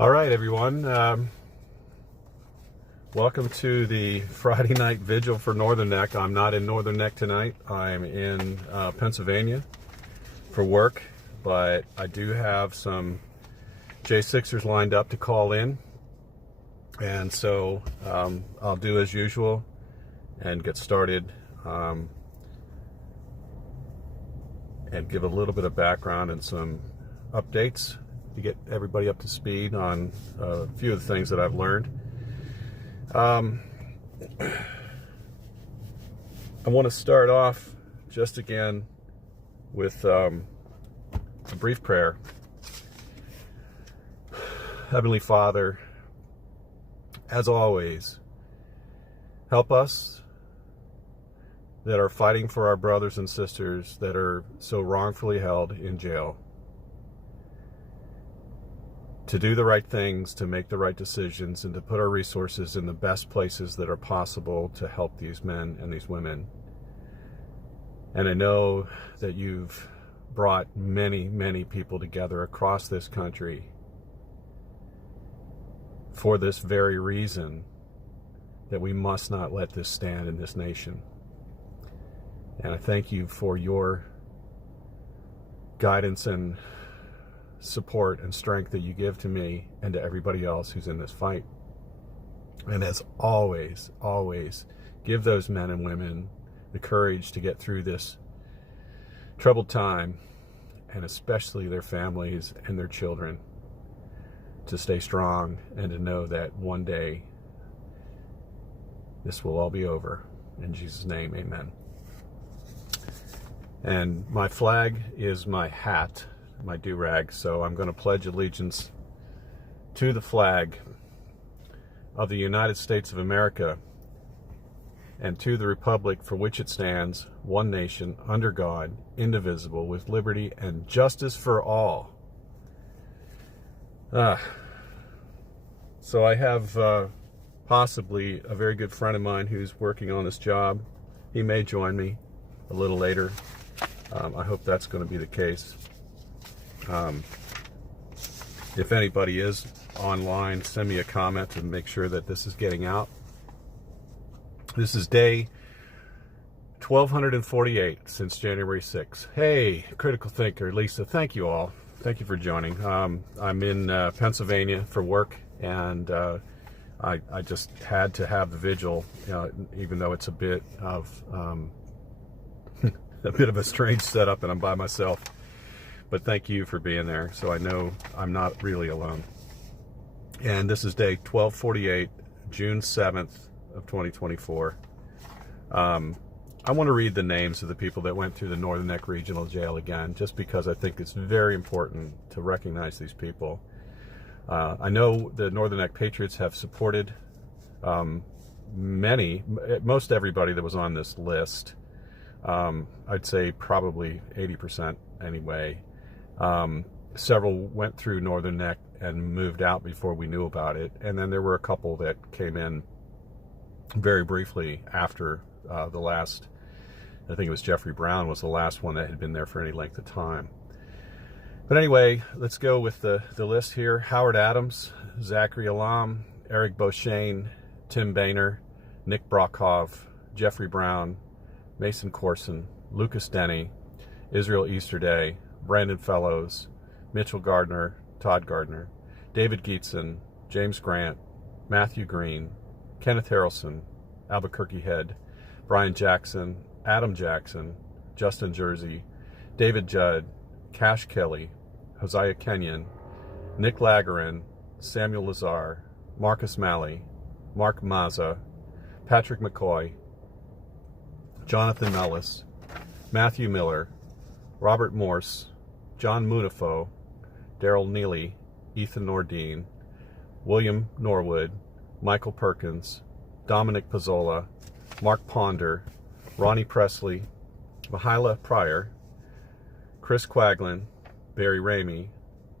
All right, everyone. Welcome to the Friday night vigil for Northern Neck. I'm not in Northern Neck tonight. I'm in Pennsylvania for work, but I do have some J6ers lined up to call in. And so I'll do as usual and get started and give a little bit of background and some updates to get everybody up to speed on a few of the things that I've learned. I want to start off just again with a brief prayer. Heavenly Father, as always, help us that are fighting for our brothers and sisters that are so wrongfully held in jail, to do the right things, to make the right decisions, and to put our resources in the best places that are possible to help these men and these women. And I know that you've brought many, many people together across this country for this very reason, that we must not let this stand in this nation. And I thank you for your guidance and support and strength that you give to me and to everybody else who's in this fight. And as always, always give those men and women the courage to get through this troubled time, and especially their families and their children, to stay strong and to know that one day this will all be over. In Jesus' name, amen. And my flag is my hat, my do-rag, so I'm going to pledge allegiance to the flag of the United States of America and to the republic for which it stands, one nation, under God, indivisible, with liberty and justice for all. So I have possibly a very good friend of mine who's working on this job. He may join me a little later. I hope that's going to be the case. If anybody is online, send me a comment to make sure that this is getting out. This is day 1248 since January 6th. Hey, Critical Thinker, Lisa, thank you all. Thank you for joining. I'm in Pennsylvania for work, and I just had to have the vigil, even though it's a bit of a bit of a strange setup and I'm by myself. But thank you for being there, so I know I'm not really alone. And this is day 1248, June 7th of 2024. I want to read the names of the people that went through the Northern Neck Regional Jail again, just because I think it's very important to recognize these people. I know the Northern Neck Patriots have supported most everybody that was on this list. I'd say probably 80% anyway. Several went through Northern Neck and moved out before we knew about it. And then there were a couple that came in very briefly after the last. I think it was Jeffrey Brown was the last one that had been there for any length of time. But anyway, let's go with the list here. Howard Adams, Zachary Alam, Eric Beauchene, Tim Boehner, Nick Brockhoff, Jeffrey Brown, Mason Corson, Lucas Denny, Israel Easterday, Brandon Fellows, Mitchell Gardner, Todd Gardner, David Geetson, James Grant, Matthew Green, Kenneth Harrelson, Albuquerque Head, Brian Jackson, Adam Jackson, Justin Jersey, David Judd, Cash Kelly, Hosea Kenyon, Nick Lagarin, Samuel Lazar, Marcus Malley, Mark Mazza, Patrick McCoy, Jonathan Mellis, Matthew Miller, Robert Morse, John Munifo, Daryl Neely, Ethan Nordine, William Norwood, Michael Perkins, Dominic Pizzola, Mark Ponder, Ronnie Presley, Mahila Pryor, Chris Quaglin, Barry Ramey,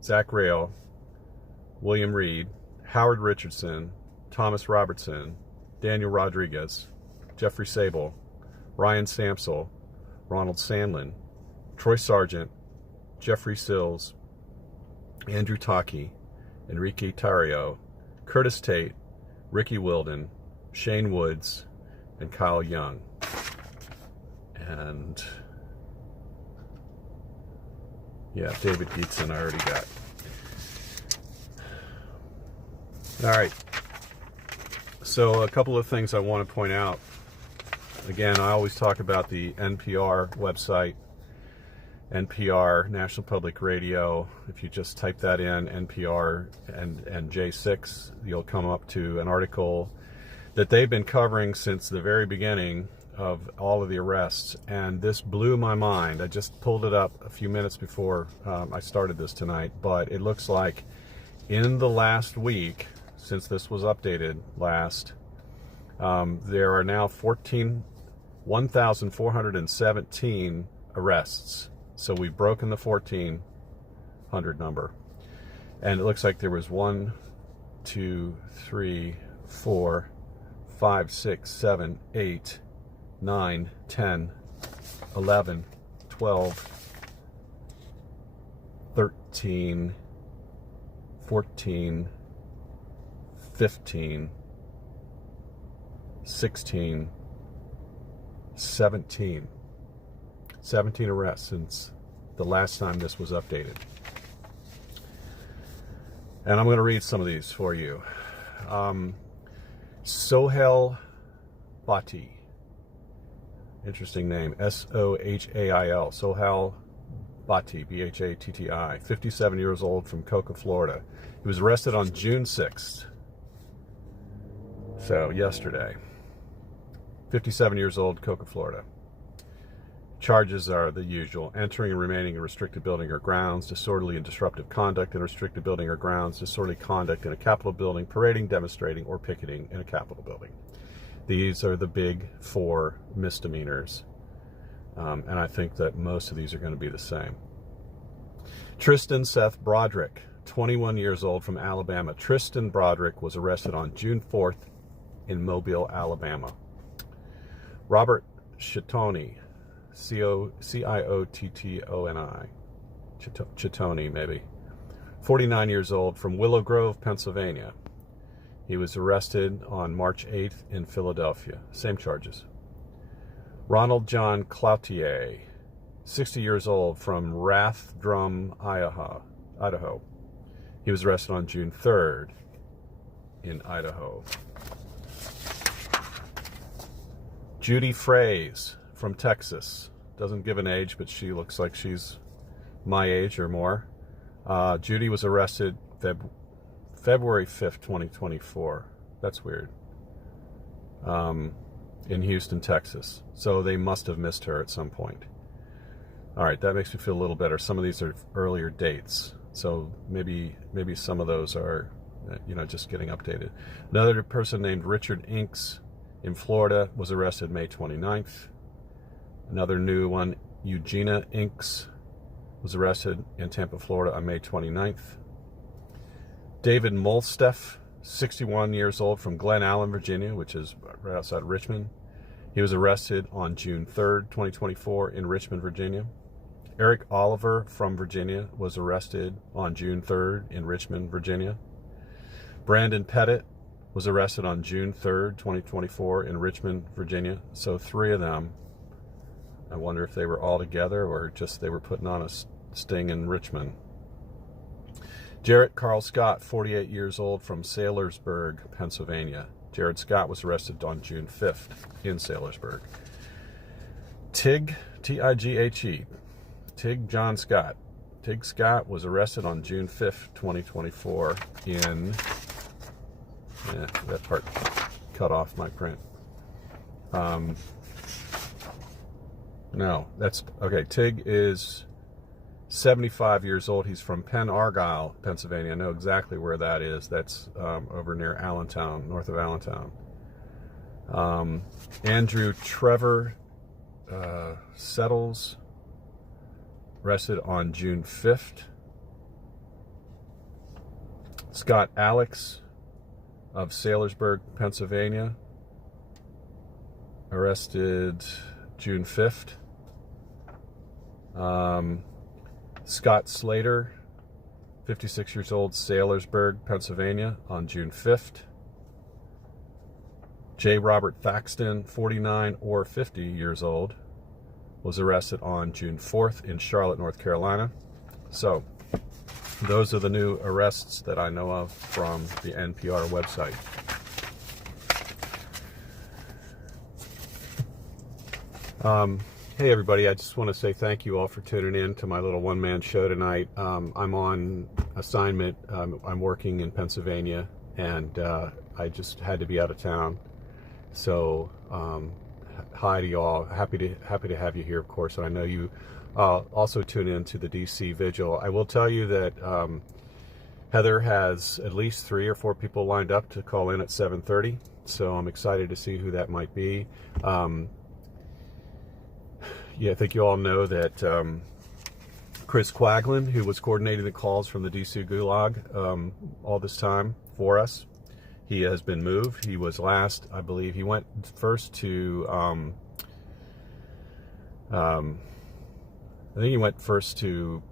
Zach Rail, William Reed, Howard Richardson, Thomas Robertson, Daniel Rodriguez, Jeffrey Sable, Ryan Samsel, Ronald Sandlin, Troy Sargent, Jeffrey Sills, Andrew Taki, Enrique Tarrio, Curtis Tate, Ricky Wilden, Shane Woods, and Kyle Young. And yeah, David Geetson I already got. All right. So a couple of things I want to point out. Again, I always talk about the NPR website, NPR, National Public Radio. If you just type that in, NPR and J6, you'll come up to an article that they've been covering since the very beginning of all of the arrests. And this blew my mind. I just pulled it up a few minutes before I started this tonight, but it looks like in the last week, since this was updated last, there are now 1,417 arrests. So we've broken the 1,400 number. And it looks like there was 1, 2, 3, 4, 5, 6, 7, 8, 9, 10, 11, 12, 13, 14, 15, 16, 17 arrests since the last time this was updated. And I'm going to read some of these for you. Sohail Bhatti. Interesting name. Sohail. Sohail Bhatti. Bhatti. 57 years old, from Cocoa, Florida. He was arrested on June 6th. So, yesterday. 57 years old, Cocoa, Florida. Charges are the usual: entering and remaining in a restricted building or grounds, disorderly and disruptive conduct in a restricted building or grounds, disorderly conduct in a Capitol building, parading, demonstrating, or picketing in a Capitol building. These are the big 4 misdemeanors. And I think that most of these are going to be the same. Tristan Seth Broderick, 21 years old, from Alabama. Tristan Broderick was arrested on June 4th in Mobile, Alabama. Robert Cittoni, Ciottoni, Cittoni maybe, 49 years old, from Willow Grove, Pennsylvania. He was arrested on March 8th in Philadelphia. Same charges. Ronald John Cloutier, 60 years old, from Rathdrum, Idaho. He was arrested on June 3rd in Idaho. Judy Fraze, from Texas. Doesn't give an age, but she looks like she's my age or more. Judy was arrested February 5th, 2024. That's weird. In Houston, Texas. So they must have missed her at some point. All right, that makes me feel a little better. Some of these are earlier dates. So maybe some of those are, just getting updated. Another person named Richard Inks in Florida was arrested May 29th. Another new one, Eugenia Inks, was arrested in Tampa, Florida on May 29th. David Molsteff, 61 years old, from Glen Allen, Virginia, which is right outside Richmond. He was arrested on June 3rd, 2024 in Richmond, Virginia. Eric Oliver from Virginia was arrested on June 3rd in Richmond, Virginia. Brandon Pettit was arrested on June 3rd, 2024 in Richmond, Virginia. So 3 of them. I wonder if they were all together or just they were putting on a sting in Richmond. Jarrett Carl Scott, 48 years old, from Saylorsburg, Pennsylvania. Jared Scott was arrested on June 5th in Saylorsburg. Tig, T-I-G-H-E, Tig John Scott. Tig Scott was arrested on June 5th, 2024 in... that part cut off my print. No, that's... Okay, Tig is 75 years old. He's from Penn Argyle, Pennsylvania. I know exactly where that is. That's over near Allentown, north of Allentown. Andrew Trevor Settles, arrested on June 5th. Scott Alex of Saylorsburg, Pennsylvania, arrested June 5th. Scott Slater 56 years old, Saylorsburg, Pennsylvania, on June 5th. J. Robert Thaxton, 49 or 50 years old, was arrested on June 4th in Charlotte, North Carolina. So, those are the new arrests that I know of from the NPR website. Hey everybody, I just want to say thank you all for tuning in to my little one-man show tonight. I'm on assignment. I'm working in Pennsylvania, and I just had to be out of town. So hi to y'all. Happy to have you here, of course. And I know you also tune in to the DC Vigil. I will tell you that Heather has at least 3 or 4 people lined up to call in at 7:30. So I'm excited to see who that might be. Yeah, I think you all know that Chris Quaglin, who was coordinating the calls from the DC Gulag all this time for us, he has been moved. He was last, I believe, he went first to, I think he went first to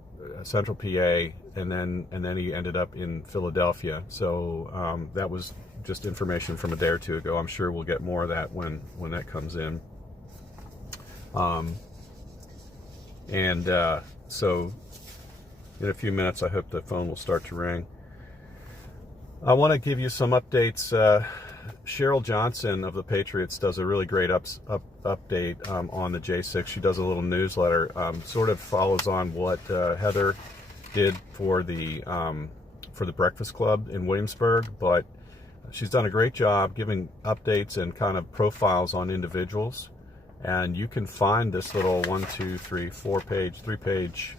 Central PA, and then he ended up in Philadelphia. So that was just information from a day or two ago. I'm sure we'll get more of that when that comes in. So in a few minutes, I hope the phone will start to ring. I want to give you some updates. Cheryl Johnson of the Patriots does a really great update on the J6. She does a little newsletter, sort of follows on what Heather did for the Breakfast Club in Williamsburg, but she's done a great job giving updates and kind of profiles on individuals. And you can find this little 3-page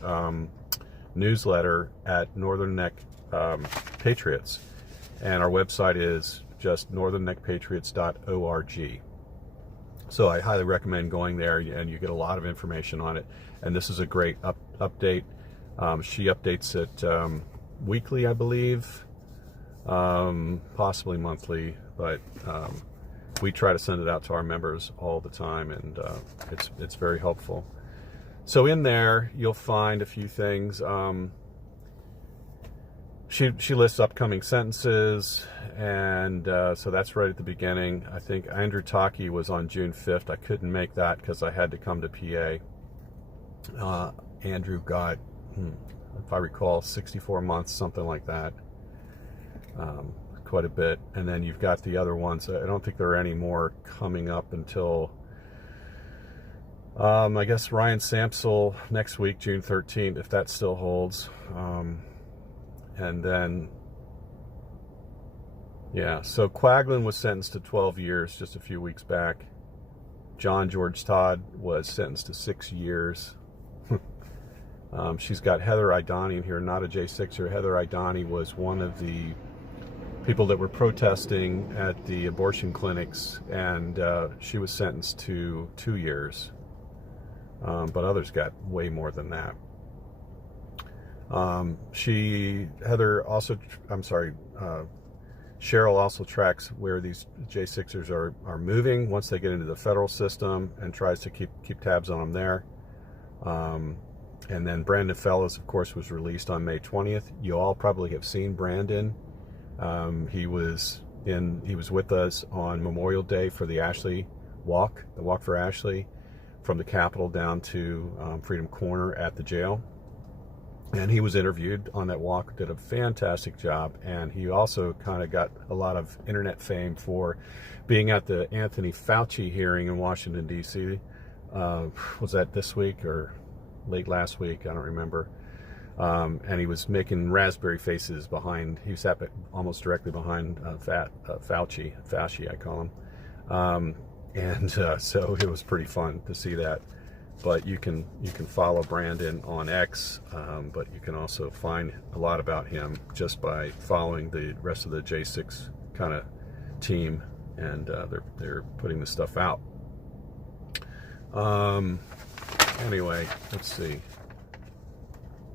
newsletter at Northern Neck Patriots. And our website is just northernneckpatriots.org. So I highly recommend going there, and you get a lot of information on it. And this is a great update. She updates it weekly, I believe, possibly monthly, but we try to send it out to our members all the time, and it's very helpful. So in there, you'll find a few things. She lists upcoming sentences, and so that's right at the beginning. I think Andrew Taki was on June 5th. I couldn't make that because I had to come to PA. Andrew got, if I recall, 64 months, something like that. Quite a bit. And then you've got the other ones. I don't think there are any more coming up until I guess Ryan Samsel next week, June 13th, if that still holds. And then yeah, so Quaglin was sentenced to 12 years just a few weeks back. John George Todd was sentenced to 6 years. She's got Heather Idani in here, not a J6er. Heather Idani was one of the people that were protesting at the abortion clinics, and she was sentenced to 2 years. But others got way more than that. Cheryl also tracks where these J6ers are moving once they get into the federal system, and tries to keep tabs on them there. And then Brandon Fellows, of course, was released on May 20th. You all probably have seen Brandon. He was with us on Memorial Day for the Ashley Walk, the Walk for Ashley, from the Capitol down to Freedom Corner at the jail. And he was interviewed on that walk, did a fantastic job. And he also kind of got a lot of internet fame for being at the Anthony Fauci hearing in Washington, D.C. Was that this week or late last week? I don't remember. And he was making raspberry faces behind, he sat almost directly behind Fauci, I call him. So it was pretty fun to see that. But you can follow Brandon on X, but you can also find a lot about him just by following the rest of the J6 kind of team, and they're putting the stuff out. Anyway, let's see.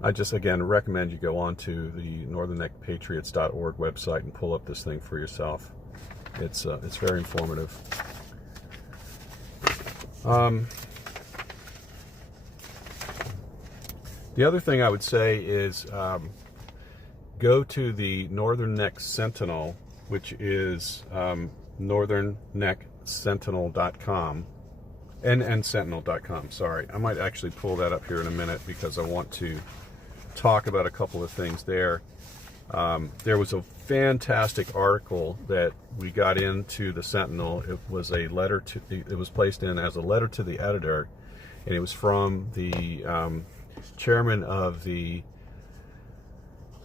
I just, again, recommend you go on to the northernneckpatriots.org website and pull up this thing for yourself. It's very informative. The other thing I would say is go to the Northern Neck Sentinel, which is northernnecksentinel.com, and sentinel.com, sorry. I might actually pull that up here in a minute because I want to talk about a couple of things there. There was a fantastic article that we got into the Sentinel. It was a letter to, it was placed in as a letter to the editor, and it was from the chairman of the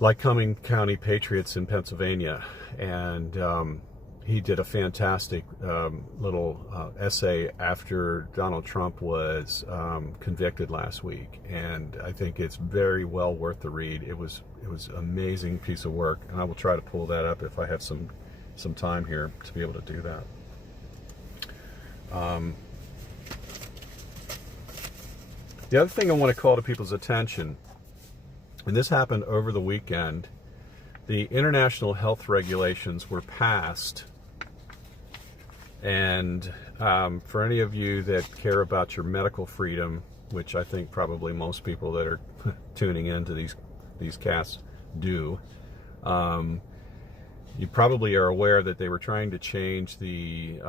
Lycoming County Patriots in Pennsylvania, and he did a fantastic little essay after Donald Trump was convicted last week, and I think it's very well worth the read. It was an amazing piece of work, and I will try to pull that up if I have some time here to be able to do that. The other thing I want to call to people's attention, and this happened over the weekend, the international health regulations were passed, and for any of you that care about your medical freedom, which I think probably most people that are tuning into these casts do, you probably are aware that they were trying to change the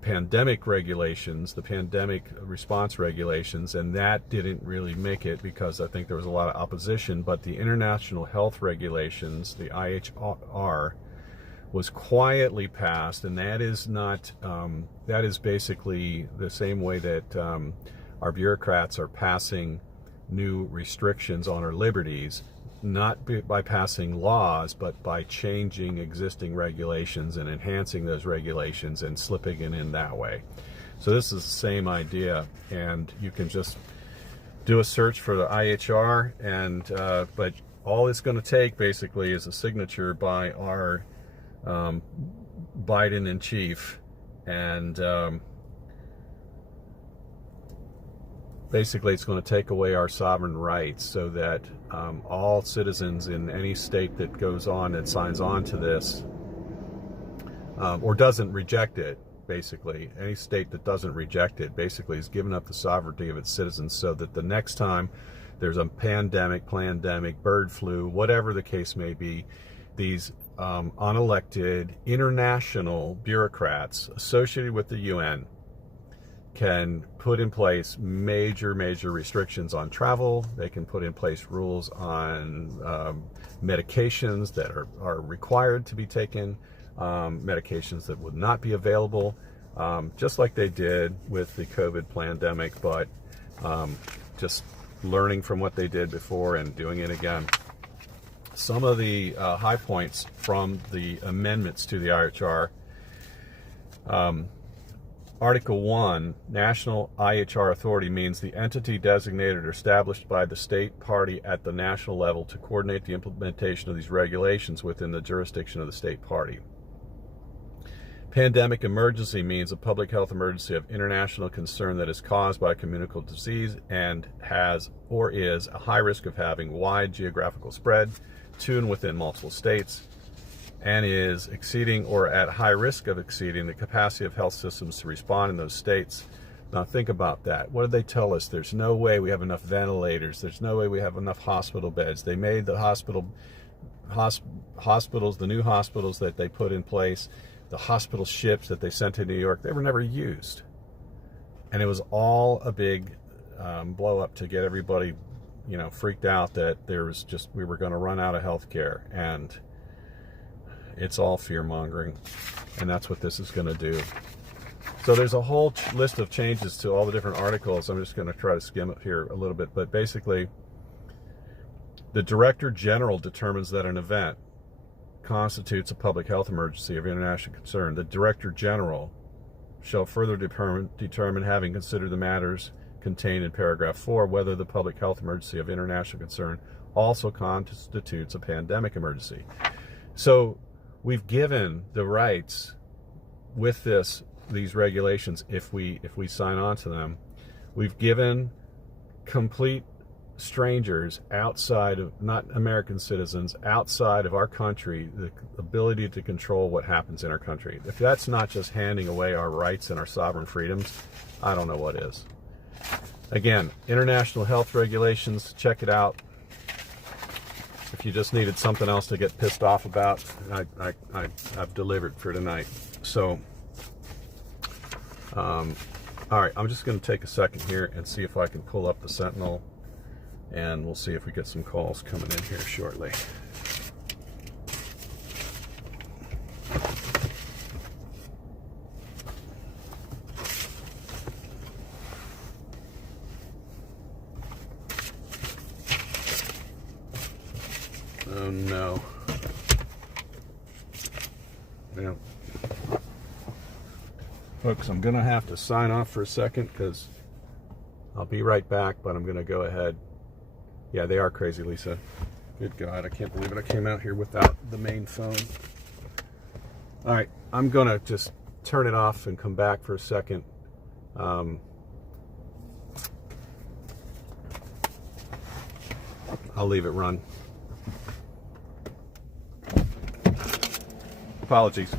pandemic regulations, the pandemic response regulations, and that didn't really make it because I think there was a lot of opposition. But the international health regulations, the IHR, was quietly passed, and that is not, that is basically the same way that our bureaucrats are passing new restrictions on our liberties, not by passing laws, but by changing existing regulations and enhancing those regulations and slipping it in that way. So this is the same idea, and you can just do a search for the IHR, and but all it's going to take basically is a signature by our Biden in chief, and basically it's going to take away our sovereign rights so that all citizens in any state that goes on and signs on to this or doesn't reject it, basically any state that doesn't reject it basically is giving up the sovereignty of its citizens, so that the next time there's a pandemic, bird flu, whatever the case may be, these unelected international bureaucrats associated with the UN can put in place major restrictions on travel. They can put in place rules on medications that are required to be taken, medications that would not be available, just like they did with the COVID pandemic, but just learning from what they did before and doing it again. Some of the high points from the amendments to the IHR. Article 1, National IHR Authority means the entity designated or established by the state party at the national level to coordinate the implementation of these regulations within the jurisdiction of the state party. Pandemic emergency means a public health emergency of international concern that is caused by a communicable disease and has or is a high risk of having wide geographical spread to and within multiple states, and is exceeding or at high risk of exceeding the capacity of health systems to respond in those states. Now think about that. What did they tell us? There's no way we have enough ventilators. There's no way we have enough hospital beds. They made the hospitals, the new hospitals that they put in place, the hospital ships that they sent to New York, they were never used. And it was all a big blow up to get everybody, freaked out that we were going to run out of health care. And it's all fear-mongering, and that's what this is going to do. So there's a whole list of changes to all the different articles. I'm just going to try to skim it here a little bit, but basically, the Director General determines that an event constitutes a public health emergency of international concern. The Director General shall further determine, having considered the matters contained in paragraph 4, whether the public health emergency of international concern also constitutes a pandemic emergency. So we've given the rights with these regulations, if we sign on to them, we've given complete strangers outside of, not American citizens, outside of our country, the ability to control what happens in our country. If that's not just handing away our rights and our sovereign freedoms, I don't know what is. Again, international health regulations, check it out. if you just needed something else to get pissed off about, I've delivered for tonight. So, all right, I'm just going to take a second here and see if I can pull up the Sentinel, and we'll see if we get some calls coming in here shortly. Oh no. Yeah. Folks, I'm going to have to sign off for a second because I'll be right back, but I'm going to go ahead. Yeah, they are crazy, Lisa. Good God, I can't believe it. I came out here without the main phone. All right, I'm going to just turn it off and come back for a second. I'll leave it run. Apologies.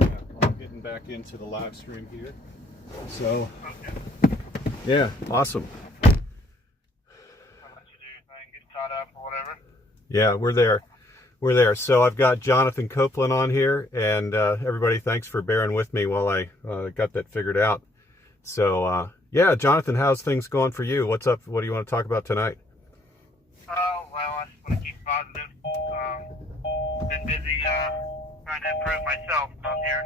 Yeah, well, I'm getting back into the live stream here. So, yeah, awesome. I'll let you do your thing, get caught up or whatever. Yeah, we're there. We're there. So I've got Jonathan Copeland on here, and everybody, thanks for bearing with me while I got that figured out. So, yeah, Jonathan, how's things going for you? What's up? What do you want to talk about tonight? Oh, well, I just want to keep positive. Been busy trying to improve myself out here.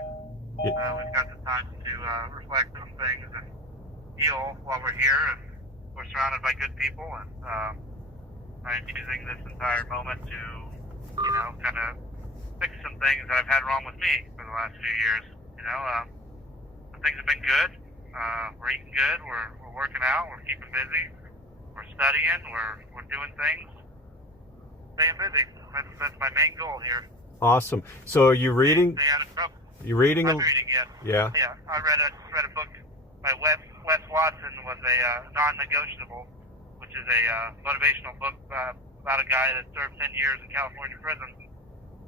We've got the time to reflect on things and heal while we're here, and we're surrounded by good people, and I'm using this entire moment to, you know, kind of fix some things that I've had wrong with me for the last few years. You know, things have been good. We're eating good. We're working out. We're keeping busy. We're studying. We're doing things. Staying busy. That's my main goal here. Awesome. So are you reading? Stay out of trouble. You reading? I'm reading, yes. Yeah. Yeah. I read a book by Wes Watson. Was a non-negotiable, which is a motivational book about a guy that served 10 years in California prison.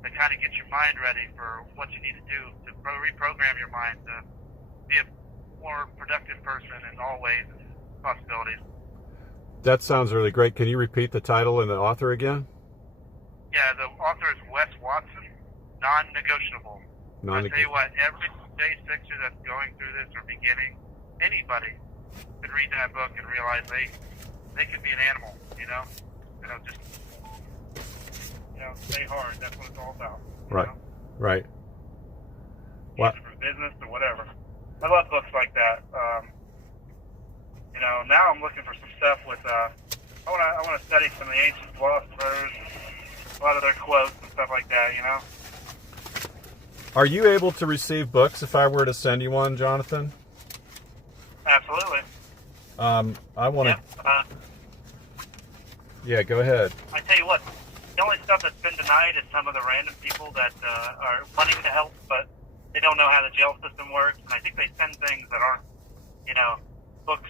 That kind of gets your mind ready for what you need to do to reprogram your mind to be a more productive person in all ways and possibilities. That sounds really great. Can you repeat the title and the author again? Yeah, the author is Wes Watson, Non-Negotiable. I tell you what, every day sixer that's going through this or beginning, anybody could read that book and realize they could be an animal, just stay hard. That's what it's all about. Right. Know? Right. Use it for business or whatever. I love books like that. Now I'm looking for some stuff with. I want to study some of the ancient philosophers, a lot of their quotes and stuff like that. Are you able to receive books if I were to send you one, Jonathan? Absolutely. I want to. Yeah. Yeah, go ahead. I tell you what, the only stuff that's been denied is some of the random people that are wanting to help, but they don't know how the jail system works, and I think they send things that aren't, books.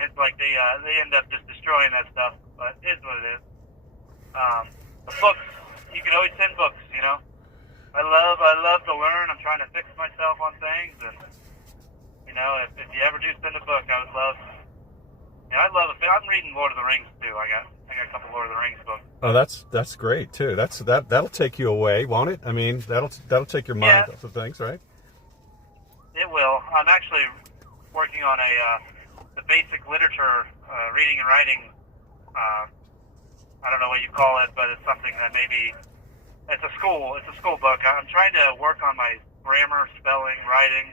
It's like they end up just destroying that stuff. But it is what it is. The books, you can always send books. I love to learn. I'm trying to fix myself on things, and if you ever do send a book, I would love. I'd love it. I'm reading Lord of the Rings too. I got a couple Lord of the Rings books. Oh, that's great too. That'll take you away, won't it? I mean, that'll take your mind off of things, right? It will. I'm actually working on the basic literature, reading and writing. I don't know what you call it, but it's something that maybe it's a school book. I'm trying to work on my grammar, spelling, writing.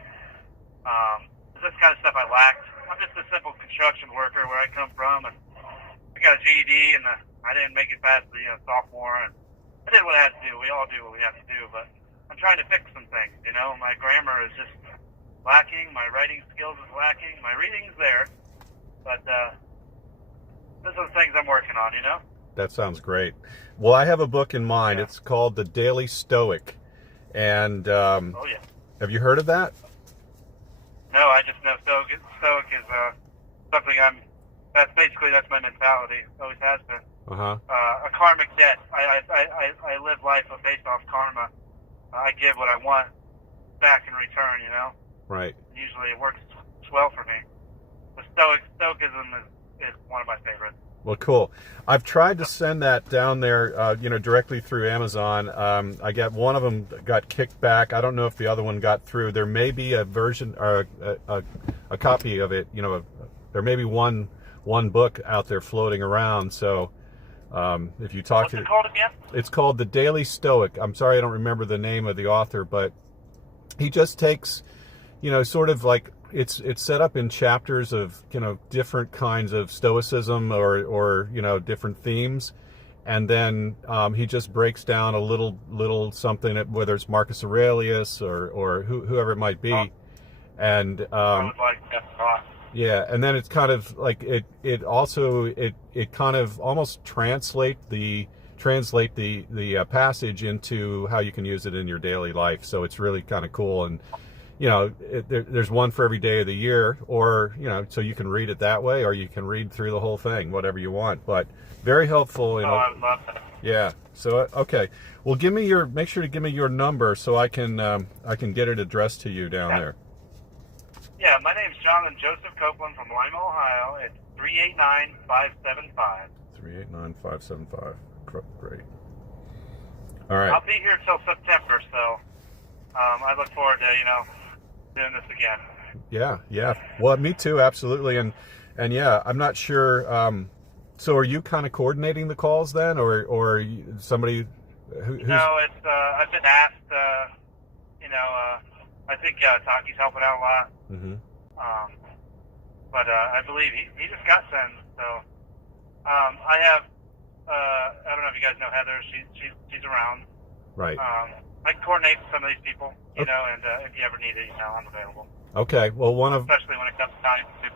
This kind of stuff I lacked. I'm just a simple construction worker where I come from, and I got a GED, and I didn't make it past the sophomore, and I did what I had to do. We all do what we have to do, but I'm trying to fix some things. My grammar is just lacking. My writing skills is lacking. My reading's there, but those are the things I'm working on. That sounds great. Well, I have a book in mind. Yeah. It's called The Daily Stoic, and Oh yeah. have you heard of that? No, I just know Stoic is something that's my mentality. Always has been. A karmic debt. I live life based off karma. I give what I want back in return. Right. Usually it works well for me. The Stoicism is one of my favorites. Well, cool. I've tried to send that down there, directly through Amazon. I got one of them got kicked back. I don't know if the other one got through. There may be a version or a copy of it. There may be one book out there floating around. So if you talk What's it called again? It's called The Daily Stoic. I'm sorry I don't remember the name of the author, but he just takes, sort of like. It's set up in chapters of different kinds of stoicism or different themes, and then he just breaks down a little something, whether it's Marcus Aurelius or whoever it might be, and I would like that a lot. Yeah, and then it's kind of like it also kind of almost translate the passage into how you can use it in your daily life. So it's really kind of cool. And there's one for every day of the year, or so you can read it that way, or you can read through the whole thing, whatever you want. But very helpful. I would love that. Yeah. So okay. Well, make sure to give me your number so I can get it addressed to you down there. Yeah, my name's Jonathan Joseph Copeland from Lima, Ohio. It's 389-575. 389-575. Great. All right. I'll be here till September, so I look forward to doing this again. Yeah. Well, me too, absolutely. And yeah, I'm not sure. So are you kind of coordinating the calls then, or somebody who's... No, it's I've been asked. I think Taki's helping out a lot. Mm-hmm. But I believe he just got sentenced. So I have. I don't know if you guys know Heather. She's around. Right. I can coordinate with some of these people, and if you ever need it, I'm available. Okay. Well, especially when it comes time to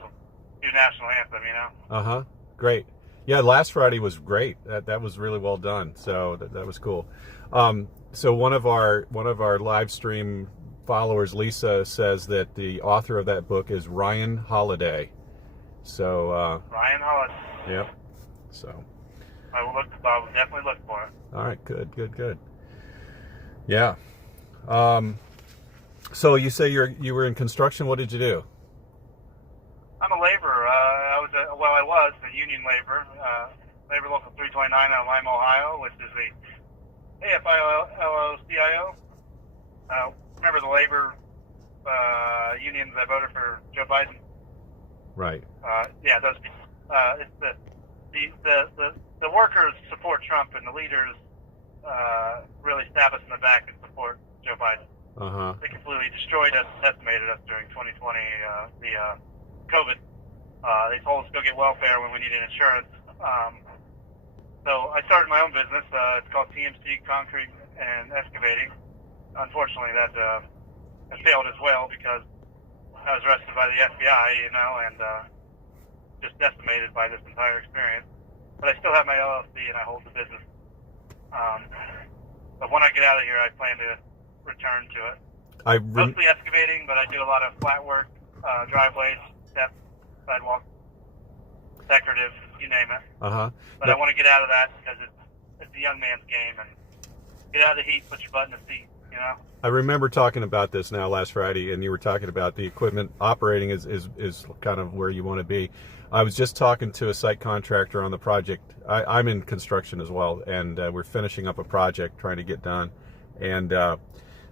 do national anthem, Great. Yeah, last Friday was great. That was really well done. So that was cool. So one of our live stream followers, Lisa, says that the author of that book is Ryan Holiday. So Ryan Holiday. Yep. So I will definitely look for it. All right. Good. Yeah. So you say you were in construction. What did you do? I'm a laborer. I was a union laborer. Labor Local 329 out of Lima, Ohio, which is the AFL-CIO. Remember the labor unions that voted for Joe Biden. Right. Yeah, those people. It's the workers support Trump, and the leaders really stab us in the back and support Joe Biden. Uh-huh. They completely destroyed us, decimated us during 2020, the COVID. They told us to go get welfare when we needed insurance. So I started my own business. It's called TMC Concrete and Excavating. Unfortunately, that failed as well because I was arrested by the FBI, and just decimated by this entire experience. But I still have my LLC and I hold the business. But when I get out of here, I plan to return to it. Mostly excavating, but I do a lot of flat work, driveways, steps, sidewalks, decorative, you name it. Uh-huh. But I want to get out of that because it's a young man's game, and get out of the heat, put your butt in the seat, I remember talking about this now last Friday, and you were talking about the equipment operating is kind of where you want to be. I was just talking to a site contractor on the project. I'm in construction as well, and we're finishing up a project trying to get done. And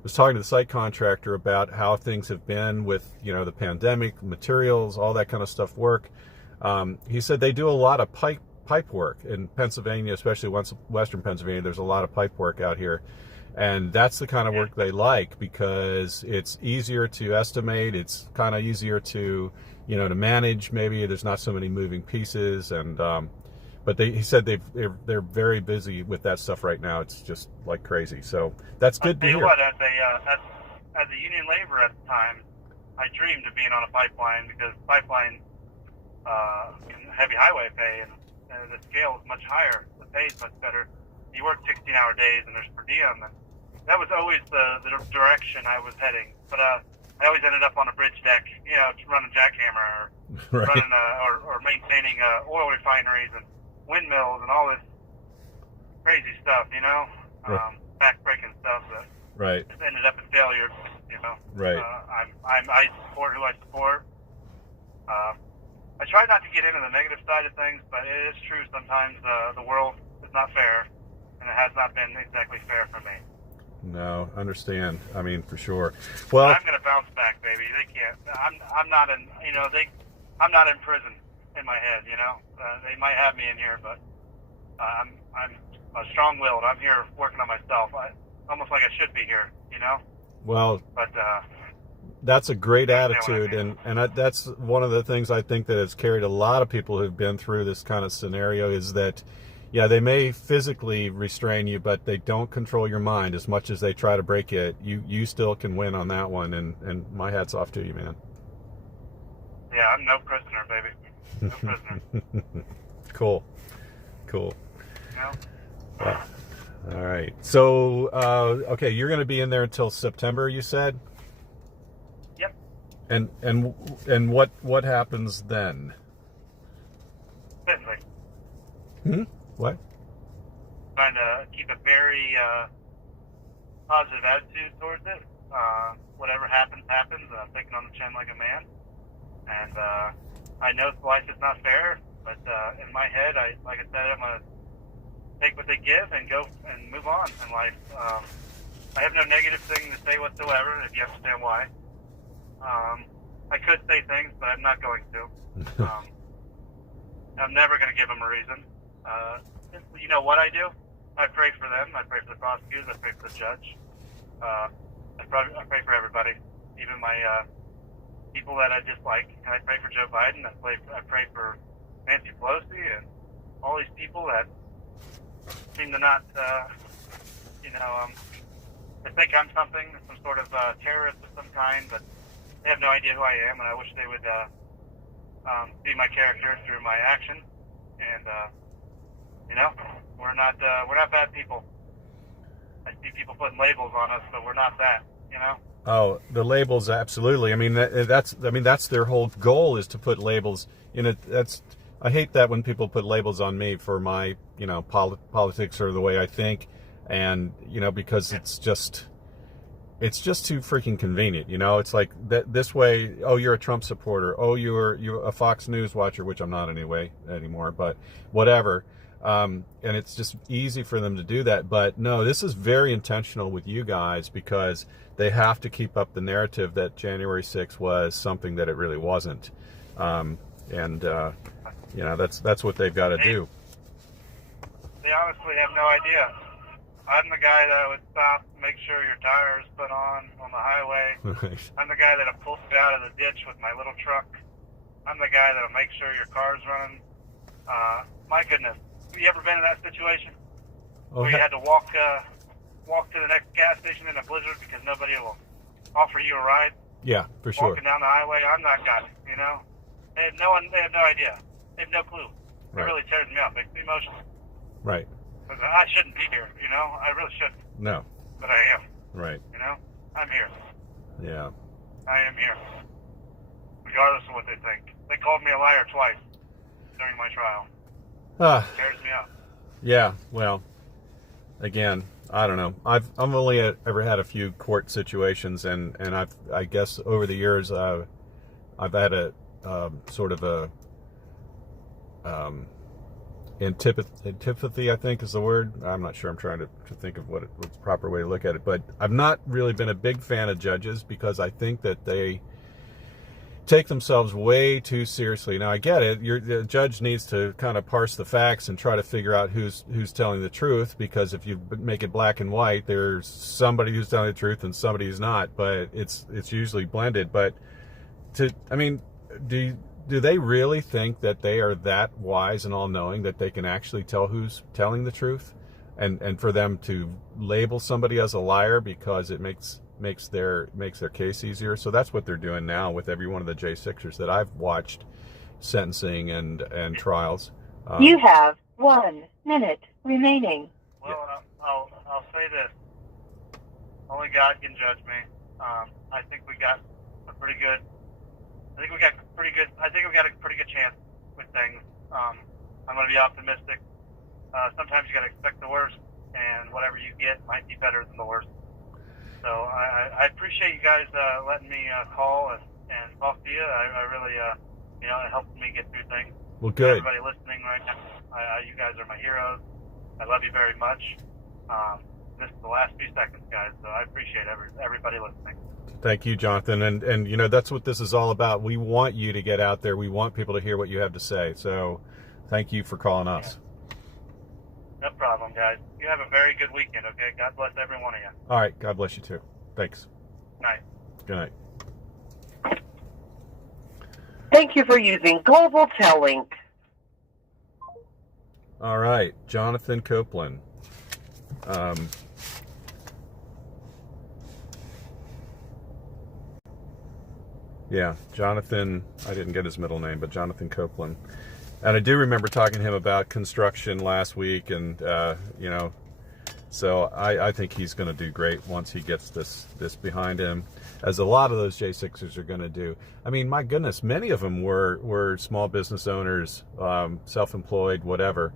was talking to the site contractor about how things have been with, the pandemic, materials, all that kind of stuff work. He said they do a lot of pipe work in Pennsylvania, especially Western Pennsylvania. There's a lot of pipe work out here. And that's the kind of work they like because it's easier to estimate. It's kind of easier to, to manage. Maybe there's not so many moving pieces. And but he said they're very busy with that stuff right now. It's just like crazy. So that's good to hear. What, as a union laborer at the time, I dreamed of being on a pipeline because pipeline heavy highway pay and the scale is much higher. The pay is much better. You work 16-hour days and there's per diem, and that was always the direction I was heading. But I always ended up on a bridge deck, running jackhammer or right. running or maintaining oil refineries and windmills and all this crazy stuff, Right. back-breaking stuff that Right. ended up in failure. Right. I support who I support. I try not to get into the negative side of things, but it is true sometimes the world is not fair, and it has not been exactly fair for me. No, understand. I mean, for sure. Well, I'm going to bounce back, baby. They can't. I'm not in. I'm not in prison in my head. They might have me in here, but I'm strong-willed. I'm here working on myself. Almost like I should be here. Well, but that's a great attitude, and that's one of the things I think that has carried a lot of people who've been through this kind of scenario is that, yeah, they may physically restrain you, but they don't control your mind as much as they try to break it. You still can win on that one, and my hat's off to you, man. Yeah, I'm no prisoner, baby. No prisoner. Cool. No. Yeah. All right. So, okay, you're going to be in there until September, you said? Yep. And what happens then? Certainly. What? Trying to keep a very positive attitude towards it. Whatever happens, happens. I'm taking on the chin like a man. And I know life is not fair, but in my head, like I said, I'm going to take what they give and go and move on in life. I have no negative thing to say whatsoever, if you understand why. I could say things, but I'm not going to. I'm never going to give them a reason. You know what I do? I pray for them. I pray for the prosecutors. I pray for the judge. I pray for everybody, even my people that I dislike. And I pray for Joe Biden. I pray for Nancy Pelosi and all these people that seem to not, they think I'm some sort of terrorist of some kind, but they have no idea who I am, and I wish they would see my character through my actions. And we're not bad people. I see people putting labels on us, but we're not that. Oh, the labels, absolutely. I mean, that's their whole goal is to put labels in it. I hate that when people put labels on me for my, politics or the way I think, and because it's just too freaking convenient. It's like that this way. Oh, you're a Trump supporter. Oh, you're a Fox News watcher, which I'm not anymore. But whatever. And it's just easy for them to do that. But no, this is very intentional with you guys, because they have to keep up the narrative that January 6th was something that it really wasn't. That's what they've got to do. They honestly have no idea. I'm the guy that would stop, make sure your tires put on the highway. I'm the guy that'll pull you out of the ditch with my little truck. I'm the guy that'll make sure your car's running. My goodness, have you ever been in that situation where you had to walk to the next gas station in a blizzard because nobody will offer you a ride? Yeah, for sure. Walking down the highway, I'm that guy. You know, they have no idea. They have no clue. It really tears me up. Makes me emotional. Right. I shouldn't be here. You know, I really shouldn't. No. But I am. Right. You know, I'm here. Yeah. I am here, regardless of what they think. They called me a liar twice during my trial. It tears me up. Yeah, well, again, I don't know. I've only ever had a few court situations, and I guess over the years I've had a sort of a antipathy, I think is the word. I'm not sure. I'm trying to think of what's the proper way to look at it. But I've not really been a big fan of judges, because I think that they take themselves way too seriously. Now, I get it. The judge needs to kind of parse the facts and try to figure out who's telling the truth, because if you make it black and white, there's somebody who's telling the truth and somebody who's not, but it's usually blended. But do they really think that they are that wise and all-knowing that they can actually tell who's telling the truth? And for them to label somebody as a liar because it makes their case easier. So that's what they're doing now with every one of the J6ers that I've watched sentencing and trials. You have 1 minute remaining. Well, I'll say this. Only God can judge me. I think we got a pretty good chance with things. I'm going to be optimistic. Sometimes you got to expect the worst, and whatever you get might be better than the worst. So I appreciate you guys letting me call and talk to you. I really, it helps me get through things. Well, good. Everybody listening right now, you guys are my heroes. I love you very much. This is the last few seconds, guys, so I appreciate everybody listening. Thank you, Jonathan. And that's what this is all about. We want you to get out there. We want people to hear what you have to say. So thank you for calling us. No problem, guys. You have a very good weekend, okay? God bless every one of you. All right. God bless you, too. Thanks. Night. Good night. Thank you for using Global Tellink. All right. Jonathan Copeland. Yeah, Jonathan, I didn't get his middle name, but Jonathan Copeland. And I do remember talking to him about construction last week, and, so I think he's going to do great once he gets this behind him, as a lot of those J6ers are going to do. I mean, my goodness, many of them were small business owners, self-employed, whatever.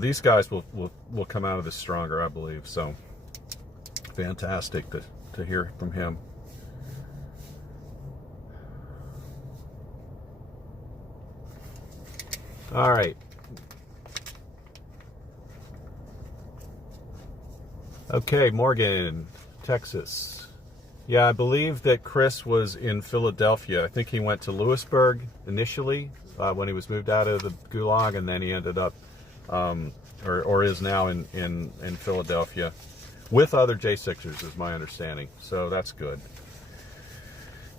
These guys will come out of this stronger, I believe. So fantastic to hear from him. All right. Okay, Morgan, Texas. Yeah, I believe that Chris was in Philadelphia. I think he went to Lewisburg initially when he was moved out of the Gulag, and then he ended up, or is now in Philadelphia with other J6ers, is my understanding. So that's good.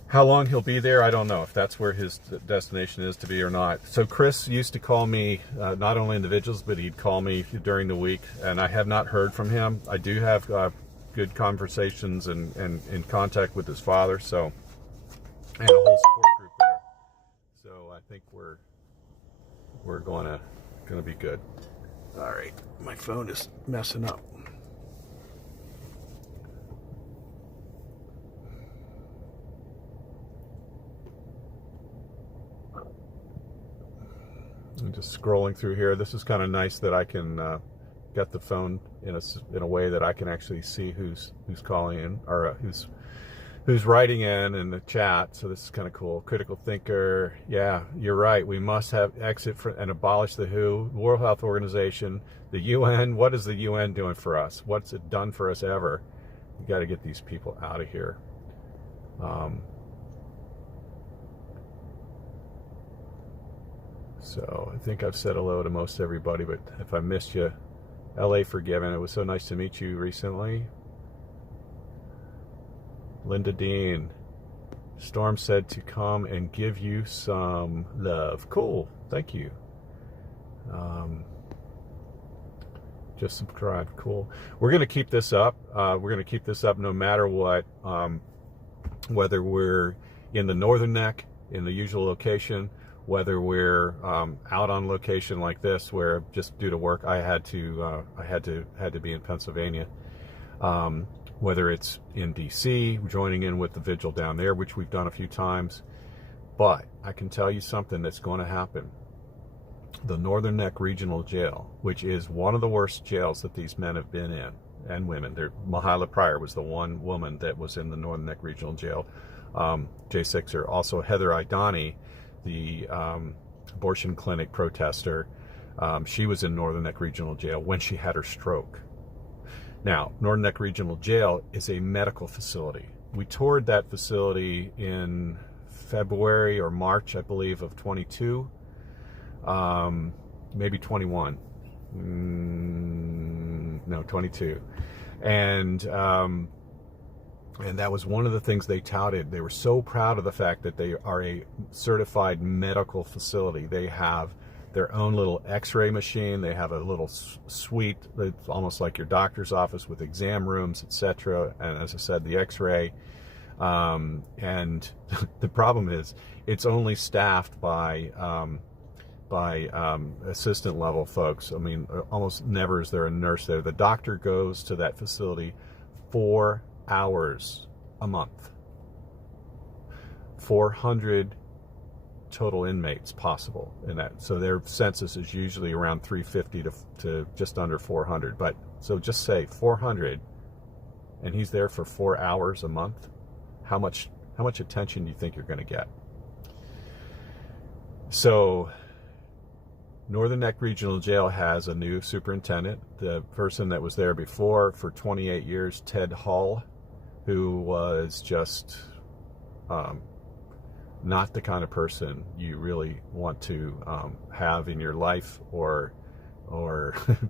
How long he'll be there, I don't know if that's where his destination is to be or not. So Chris used to call me, not only individuals, but he'd call me during the week, and I have not heard from him. I do have good conversations and in contact with his father, so, and a whole support group there. So I think we're gonna be good. All right, my phone is messing up. I'm just scrolling through here. This is kind of nice that I can get the phone in a way that I can actually see who's calling in, or who's who's writing in the chat. So this is kind of cool. Critical thinker. Yeah, you're right. We must have exit and abolish the WHO, World Health Organization, the UN. What is the UN doing for us? What's it done for us ever? We got to get these people out of here. So I think I've said hello to most everybody, but if I missed you, LA forgiven. It was so nice to meet you recently. Linda Dean. Storm said to come and give you some love. Cool. Thank you. Just subscribe. Cool. We're going to keep this up. We're going to keep this up no matter what. Whether we're in the Northern Neck, in the usual location, whether we're out on location like this, where just due to work I had to be in Pennsylvania. Whether it's in DC, joining in with the vigil down there, which we've done a few times. But I can tell you something that's going to happen. The Northern Neck Regional Jail, which is one of the worst jails that these men have been in, and women. Mahala Pryor was the one woman that was in the Northern Neck Regional Jail. J6er. Also Heather Idani, the abortion clinic protester. She was in Northern Neck Regional Jail when she had her stroke. Now, Northern Neck Regional Jail is a medical facility. We toured that facility in February or March, I believe, of 22, maybe 21. No, 22. And that was one of the things they touted. They were so proud of the fact that they are a certified medical facility. They have their own little x-ray machine. They have a little suite that's almost like your doctor's office with exam rooms, etc. And as I said, the x-ray. And the problem is it's only staffed by assistant level folks. I mean, almost never is there a nurse there. The doctor goes to that facility 4 hours a month. 400 total inmates possible in that. So their census is usually around 350 to just under 400. But so just say 400, and he's there for 4 hours a month. How much attention do you think you're going to get? So Northern Neck Regional Jail has a new superintendent. The person that was there before for 28 years, Ted Hull, who was just not the kind of person you really want to have in your life or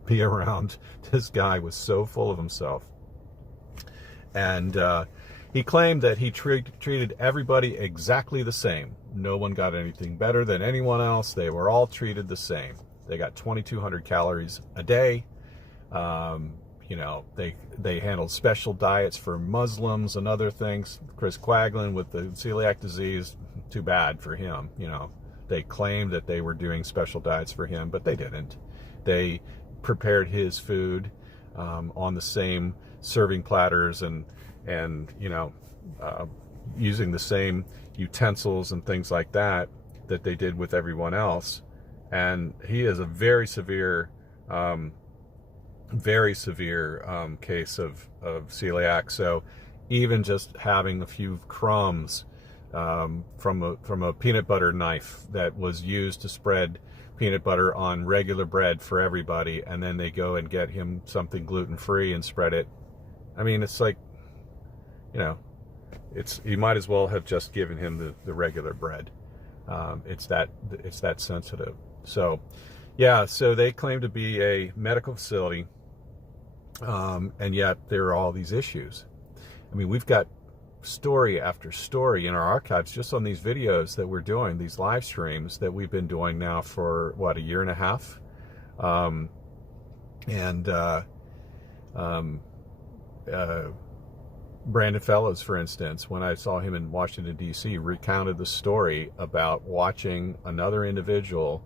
be around. This guy was so full of himself. And he claimed that he treated everybody exactly the same. No one got anything better than anyone else. They were all treated the same. They got 2,200 calories a day. You know, they handled special diets for Muslims and other things. Chris Quaglin with the celiac disease, too bad for him. You know, they claimed that they were doing special diets for him, but they didn't. They prepared his food on the same serving platters and you know, using the same utensils and things like that they did with everyone else. And he is a very severe case of celiac. So even just having a few crumbs from a peanut butter knife that was used to spread peanut butter on regular bread for everybody, and then they go and get him something gluten-free and spread it. I mean, it's like, you know, you might as well have just given him the regular bread. It's that sensitive. So, yeah. So they claim to be a medical facility, and yet there are all these issues. I mean, we've got story after story in our archives just on these videos that we're doing, these live streams that we've been doing now for what, a year and a half, Brandon Fellows, for instance, when I saw him in Washington, D.C., recounted the story about watching another individual.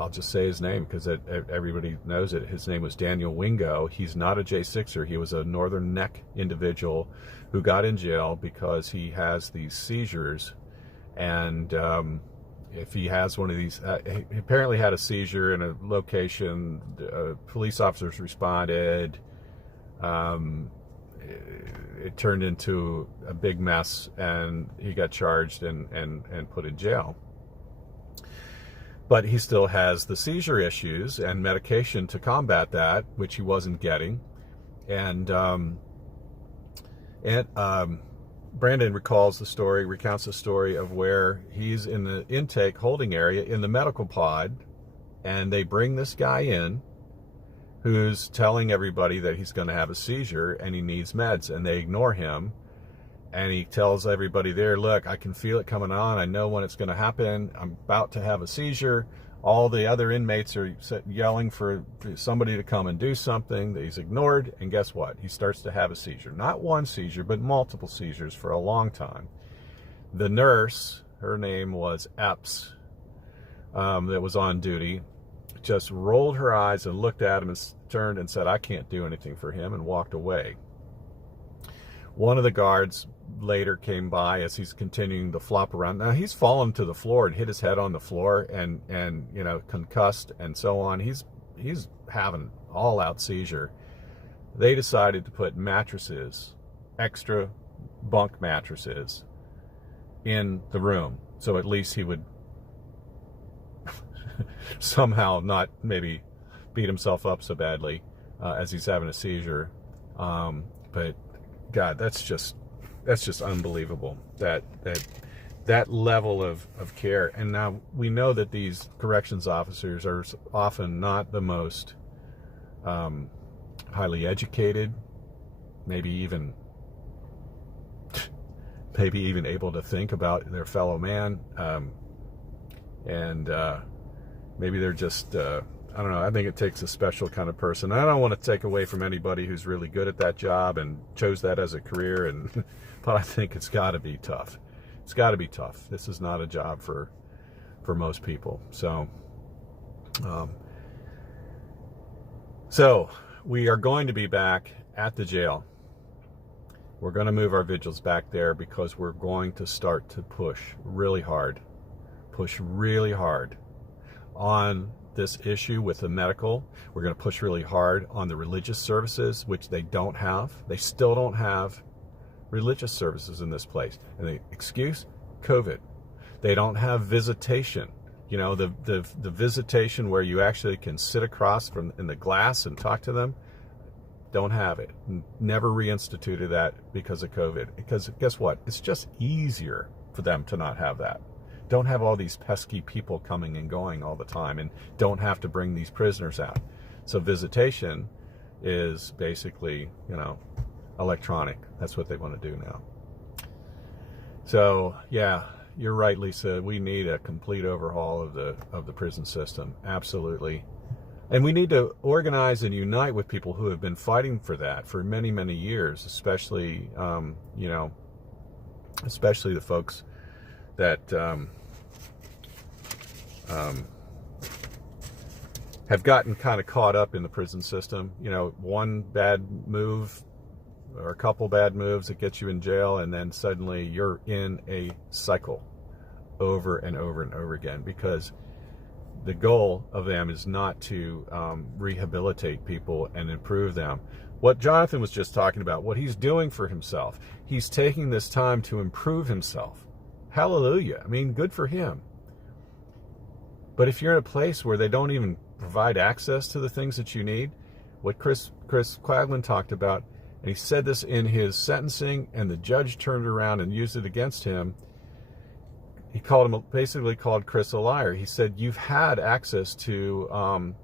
I'll just say his name because everybody knows it. His name was Daniel Wingo. He's not a J6er. He was a Northern Neck individual who got in jail because he has these seizures. And if he has one of these, he apparently had a seizure in a location. Police officers responded. it turned into a big mess, and he got charged and put in jail. But he still has the seizure issues and medication to combat that, which he wasn't getting. And Brandon recounts the story of where he's in the intake holding area in the medical pod, and they bring this guy in who's telling everybody that he's going to have a seizure and he needs meds, and they ignore him. And he tells everybody there, look, I can feel it coming on. I know when it's going to happen. I'm about to have a seizure. All the other inmates are yelling for somebody to come and do something that he's ignored. And guess what? He starts to have a seizure. Not one seizure, but multiple seizures for a long time. The nurse, her name was Epps, that was on duty, just rolled her eyes and looked at him and turned and said, I can't do anything for him, and walked away. One of the guards later came by as he's continuing to flop around. Now he's fallen to the floor and hit his head on the floor and you know, concussed and so on. He's having all out seizure. They decided to put mattresses, extra bunk mattresses, in the room, so at least he would somehow not maybe beat himself up so badly as he's having a seizure. But God, that's just unbelievable, that level of care. And now we know that these corrections officers are often not the most highly educated, maybe even able to think about their fellow man, and maybe they're just I don't know. I think it takes a special kind of person. I don't want to take away from anybody who's really good at that job and chose that as a career, but I think it's got to be tough. It's got to be tough. This is not a job for most people. So we are going to be back at the jail. We're going to move our vigils back there because we're going to start to push really hard on this issue with the medical. We're going to push really hard on the religious services, which they don't have. They still don't have religious services in this place. And the excuse? COVID. They don't have visitation. You know, the visitation where you actually can sit across from in the glass and talk to them. Don't have it. Never reinstituted that because of COVID. Because guess what? It's just easier for them to not have that. Don't have all these pesky people coming and going all the time, and don't have to bring these prisoners out. So visitation is basically, you know, electronic. That's what they want to do now. So yeah, you're right, Lisa. We need a complete overhaul of the prison system. Absolutely. And we need to organize and unite with people who have been fighting for that for many, many years, especially, you know, especially the folks that have gotten kind of caught up in the prison system. You know, one bad move or a couple bad moves that gets you in jail, and then suddenly you're in a cycle over and over and over again, because the goal of them is not to rehabilitate people and improve them. What Jonathan was just talking about, what he's doing for himself, he's taking this time to improve himself. Hallelujah. I mean, good for him. But if you're in a place where they don't even provide access to the things that you need, what Chris Quagland talked about, and he said this in his sentencing, and the judge turned around and used it against him. He basically called Chris a liar. He said, you've had access to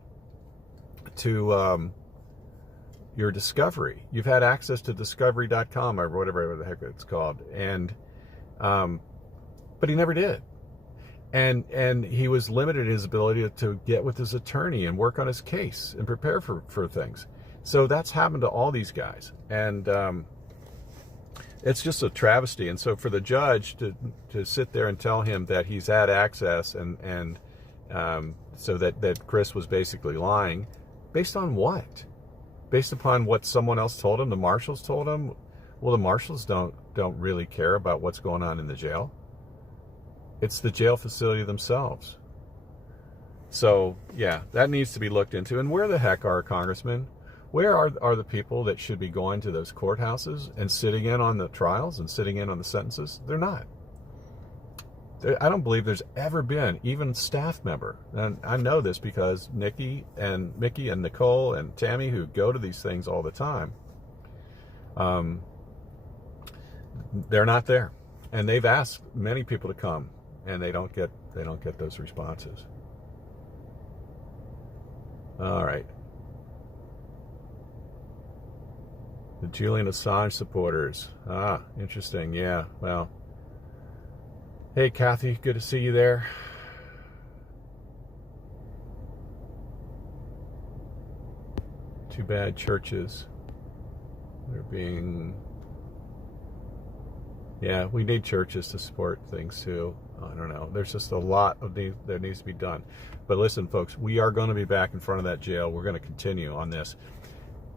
your discovery. You've had access to discovery.com or whatever the heck it's called. And but he never did. And he was limited in his ability to get with his attorney and work on his case and prepare for things. So that's happened to all these guys. And it's just a travesty. And so for the judge to sit there and tell him that he's had access and so that Chris was basically lying, based on what? Based upon what someone else told him, the marshals told him? Well, the marshals don't really care about what's going on in the jail. It's the jail facility themselves. So, yeah, that needs to be looked into. And where the heck are congressmen? Where are the people that should be going to those courthouses and sitting in on the trials and sitting in on the sentences? They're not. I don't believe there's ever been even staff member, and I know this because Nikki and Mickey and Nicole and Tammy, who go to these things all the time, they're not there, and they've asked many people to come, and they don't get those responses. All right. The Julian Assange supporters. Ah, interesting. Yeah, well. Hey, Kathy, good to see you there. Too bad churches. They're being... Yeah, we need churches to support things too. I don't know. There's just a lot of that needs to be done. But listen, folks, we are going to be back in front of that jail. We're going to continue on this.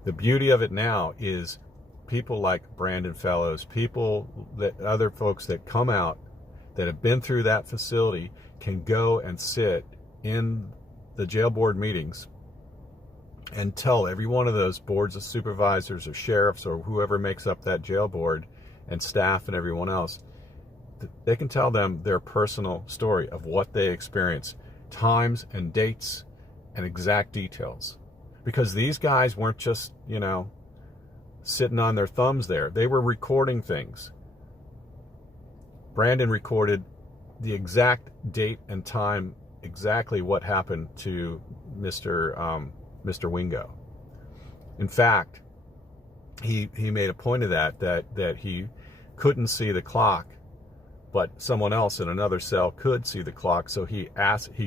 The beauty of it now is people like Brandon Fellows, other folks that come out that have been through that facility can go and sit in the jail board meetings and tell every one of those boards of supervisors or sheriffs or whoever makes up that jail board and staff and everyone else, they can tell them their personal story of what they experienced, times and dates and exact details. Because these guys weren't just, sitting on their thumbs there. They were recording things. Brandon recorded the exact date and time, exactly what happened to Mr. Wingo. In fact, he made a point of that he couldn't see the clock, but someone else in another cell could see the clock. So he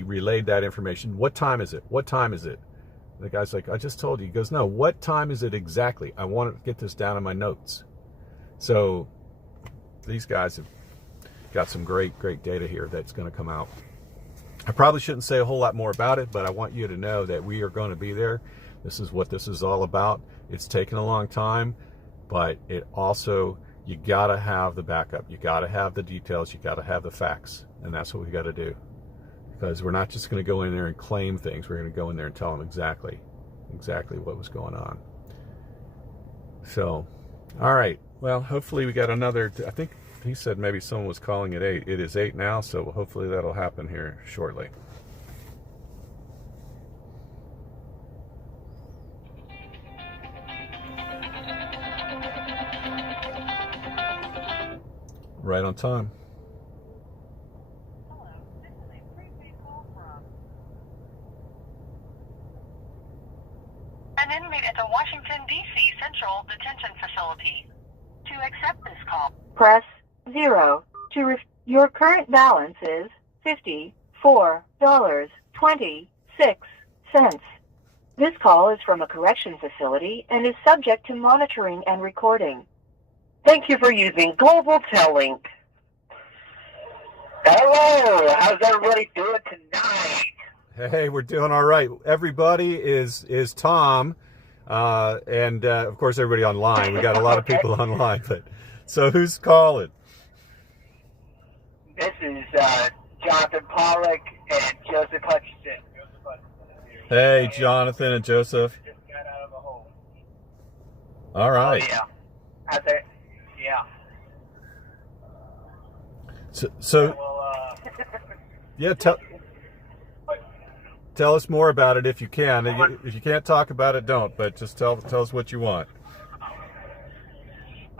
relayed that information. What time is it? What time is it? The guy's like, I just told you. He goes, no, what time is it exactly? I want to get this down in my notes. So these guys have got some great data here that's going to come out. I probably shouldn't say a whole lot more about it, but I want you to know that we are going to be there. This is what this is all about. It's taken a long time, but it also, you got to have the backup. You got to have the details. You got to have the facts. And that's what we got to do. Because we're not just going to go in there and claim things. We're going to go in there and tell them exactly what was going on. So, all right. Well, hopefully we got another, I think he said maybe someone was calling at 8. It is 8 now, so hopefully that'll happen here shortly. Right on time. An inmate at the Washington, D.C. Central Detention Facility. To accept this call, Press 0. Your current balance is $54.26. This call is from a correction facility and is subject to monitoring and recording. Thank you for using Global Tellink. Hello, how's everybody doing tonight? Hey, we're doing all right. Everybody is Tom, and of course everybody online. We got a lot of people online, but so who's calling? This is Jonathan Pollock and Joseph Hutchinson. Hey, Jonathan and Joseph. Just got out of a hole. All right. Oh, yeah. How's it? Yeah. So yeah, tell us more about it if you can. If you can't talk about it, don't. But just tell us what you want.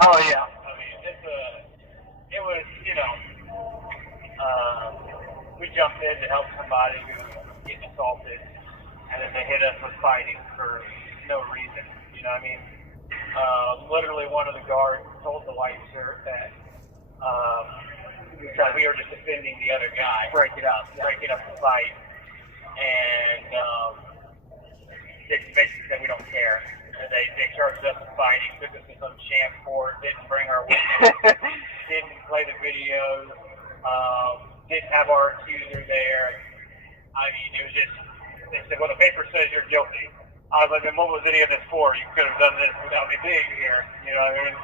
Oh yeah. I mean, it was, we jumped in to help somebody who was getting assaulted, and then they hit us with fighting for no reason. You know what I mean? Literally, one of the guards told the white shirt that we were just defending the other guy, breaking up the fight, and they basically said we don't care. And they charged us with fighting, took us to some champ court, didn't bring our witness, didn't play the videos, didn't have our accuser there. I mean, it was just, they said, well, the paper says you're guilty. I was like, then what was any of this for? You could have done this without me being here. You know what I mean?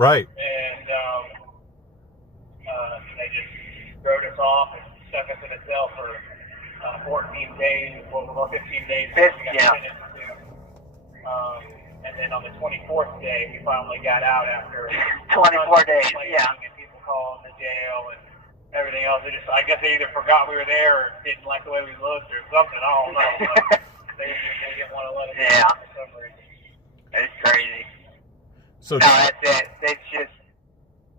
Right. And they just wrote us off and stuck us in a cell for 14 days, well, 15 days. We got sentenced to. then on the 24th day, we finally got out after 24 days, yeah. And people calling the jail and everything else. I guess they either forgot we were there or didn't like the way we looked or something. I don't know. But they didn't want to let us Yeah. out for some reason. It's crazy. So No, that's it. It's just,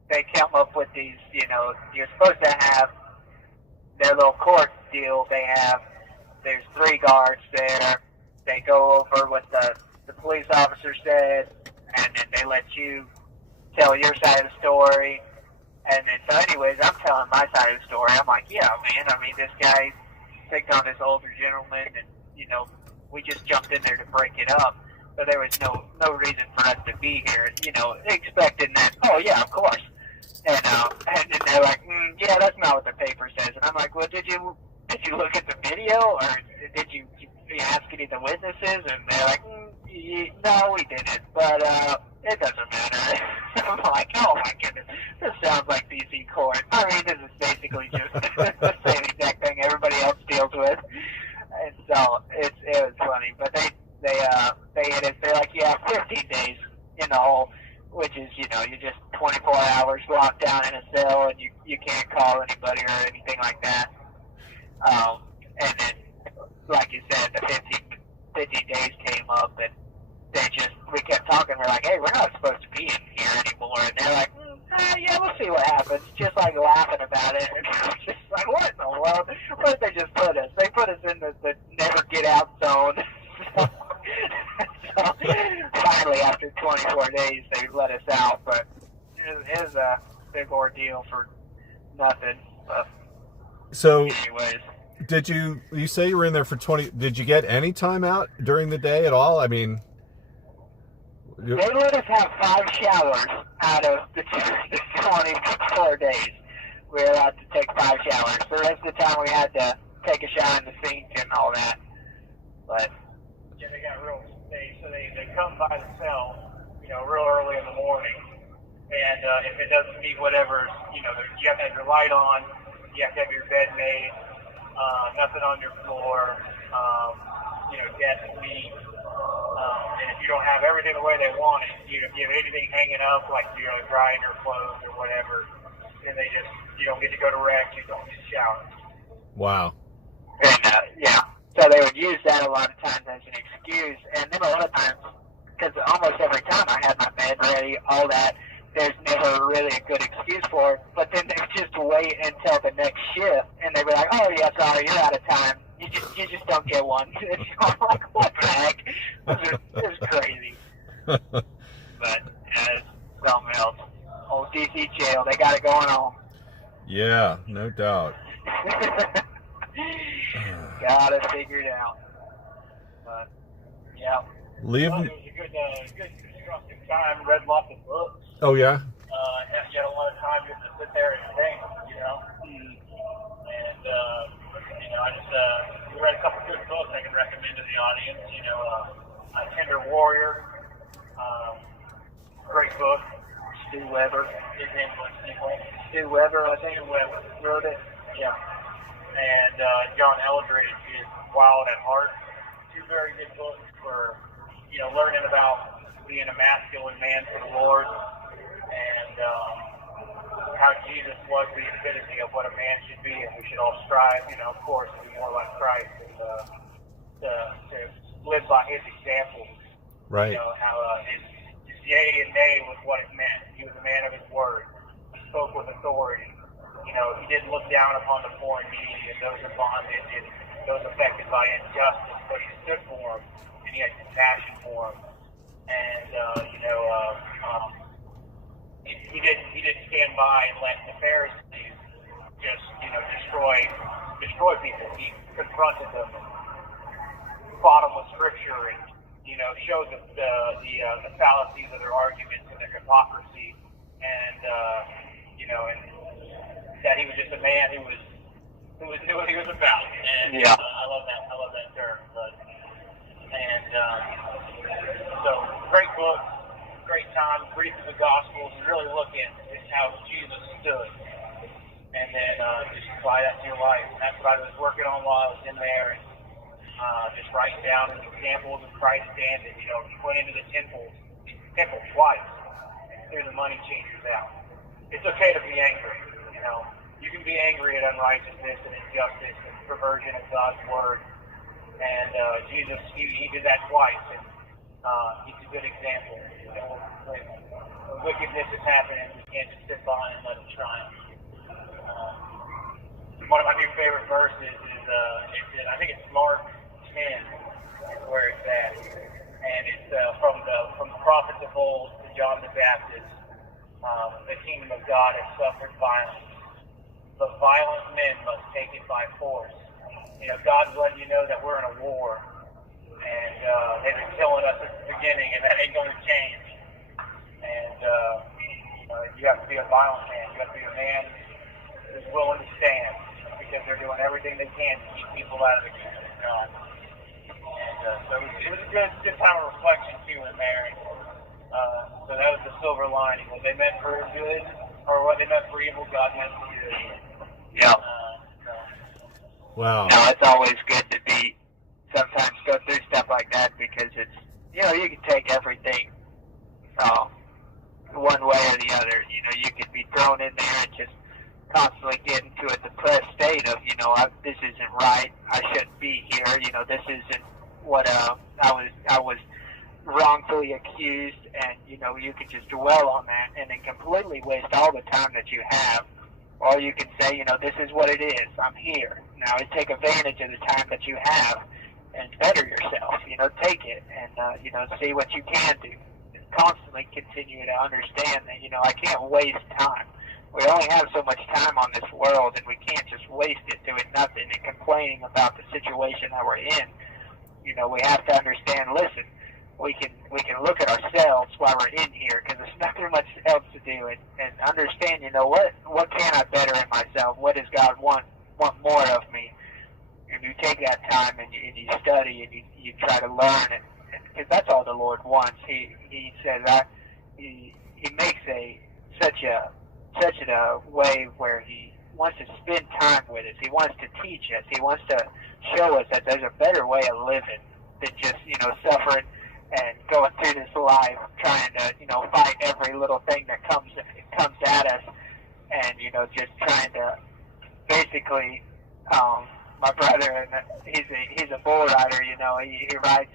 they come up with these, you know, you're supposed to have their little court deal they have. There's 3 guards there. They go over what the police officer said, and then they let you tell your side of the story. And then, so anyways, I'm telling my side of the story. I'm like, yeah, man, I mean, this guy picked on this older gentleman, and, you know, we just jumped in there to break it up. So there was no reason for us to be here, you know, expecting that, oh, yeah, of course. And then they're like, yeah, that's not what the paper says. And I'm like, well, did you look at the video, or did you ask any of the witnesses? And they're like, no, we didn't, but it doesn't matter. I'm like, oh my goodness, this sounds like DC court. I mean, this is basically just the same exact thing everybody else deals with. And so it was funny, but they hit us. They're like, yeah, 15 days in the hole, which is, you know, you're just 24 hours locked down in a cell, and you can't call anybody or anything like that. And then, like you said, the 15 days came up, and we kept talking. We're like, hey, we're not supposed to be in here anymore. And they're like, yeah, we'll see what happens. Just like laughing about it. And I was just like, what in the world? What did they just put us? They put us in the never get out zone. So finally, after 24 days, they let us out. But it was a big ordeal for nothing. But So, anyways. did you say you were in there for 20, did you get any time out during the day at all? I mean... They let us have 5 showers out of the 24 days. We were allowed to take 5 showers. The rest of the time we had to take a shower in the sink and all that. But Yeah, they got they come by the cell, you know, real early in the morning. And if it doesn't meet whatever, you know, you have to have your light on, you have to have your bed made, nothing on your floor, you know, desk meat. And if you don't have everything the way they want it, if you have anything hanging up, like, you know, drying your clothes or whatever, then you don't get to go to rec, you don't get to shower. Wow. and, yeah, so they would use that a lot of times as an excuse. And then a lot of times, because almost every time I had my bed ready, all that, there's never really a good excuse for it. But then they would just wait until the next shift, and they'd be like, oh, yeah, sorry, you're out of time. You just don't get one. And I'm like, what the heck? It was crazy. But it's something else. Old DC jail, they got it going on. Yeah, no doubt. Gotta figure it out. But, yeah. Leave. Well, it was a good constructive time. Read lots of books. Oh, yeah? You had a lot of time just to sit there and think, you know. And, you know, I just read a couple good books I can recommend to the audience. You know, Tender Warrior, great book. Stu Weber. His name was Stu Weber, I think. Stu Weber. Wrote it. Yeah. And John Eldredge is Wild at Heart. 2 very good books for, you know, learning about being a masculine man for the Lord, and how Jesus was the epitome of what a man should be, and we should all strive, you know, of course, to be more like Christ and to live by his example. Right. You know, how his yea and nay was what it meant. He was a man of his word. He spoke with authority. You know, he didn't look down upon the poor and needy and those in bondage and those affected by injustice, but he stood for them, and he had compassion for them. And he didn't stand by and let the Pharisees just, you know, destroy people. He confronted them and fought them with scripture and, you know, showed the fallacies of their arguments and their hypocrisy, and you know, and that he was just a man who knew what he was about. And Yeah. I love that term. So great book, great time, read through the Gospels and really look at just how Jesus stood, and then just apply that to your life. And that's what I was working on while I was in there. And just writing down examples of Christ standing. You know, he went into the temple twice and threw the money changers out. It's okay to be angry. You know, you can be angry at unrighteousness and injustice and perversion of God's word. And Jesus, he did that twice, and he's a good example. You know, when wickedness is happening, we can't just sit by and let it triumph. One of my new favorite verses is, I think it's Mark 10, is where it's at, and it's from the prophets of old to John the Baptist. The kingdom of God has suffered violence, but violent men must take it by force. You know, God's letting you know that we're in a war, and they've been killing us at the beginning, and that ain't going to change. And you have to be a violent man. You have to be a man who's willing to stand, because they're doing everything they can to keep people out of the kingdom of God. And so it was a good time of reflection too in there. And, so that was the silver lining. What they meant for good, or what they meant for evil, God meant for good. Yeah. Wow. No, it's always good to be sometimes go through stuff like that, because it's, you know, you can take everything one way or the other. You know, you could be thrown in there and just constantly get into a depressed state of, you know, this isn't right, I shouldn't be here, you know, this isn't what I was wrongfully accused, and, you know, you can just dwell on that and then completely waste all the time that you have. Or you can say, you know, this is what it is, I'm here. Now take advantage of the time that you have and better yourself, you know, take it and, you know, see what you can do. Constantly continue to understand that, you know, I can't waste time. We only have so much time on this world, and we can't just waste it doing nothing and complaining about the situation that we're in. You know, we have to understand, listen, we can look at ourselves while we're in here, because there's nothing much else to do, and understand, you know, what can I better in myself? What does God want more of me? And you take that time and you study and you try to learn it, because that's all the Lord wants. He says he makes such a way where he wants to spend time with us. He wants to teach us. He wants to show us that there's a better way of living than just, you know, suffering and going through this life trying to, you know, fight every little thing that comes at us, and, you know, just trying to basically, my brother, and he's a bull rider, you know, he rides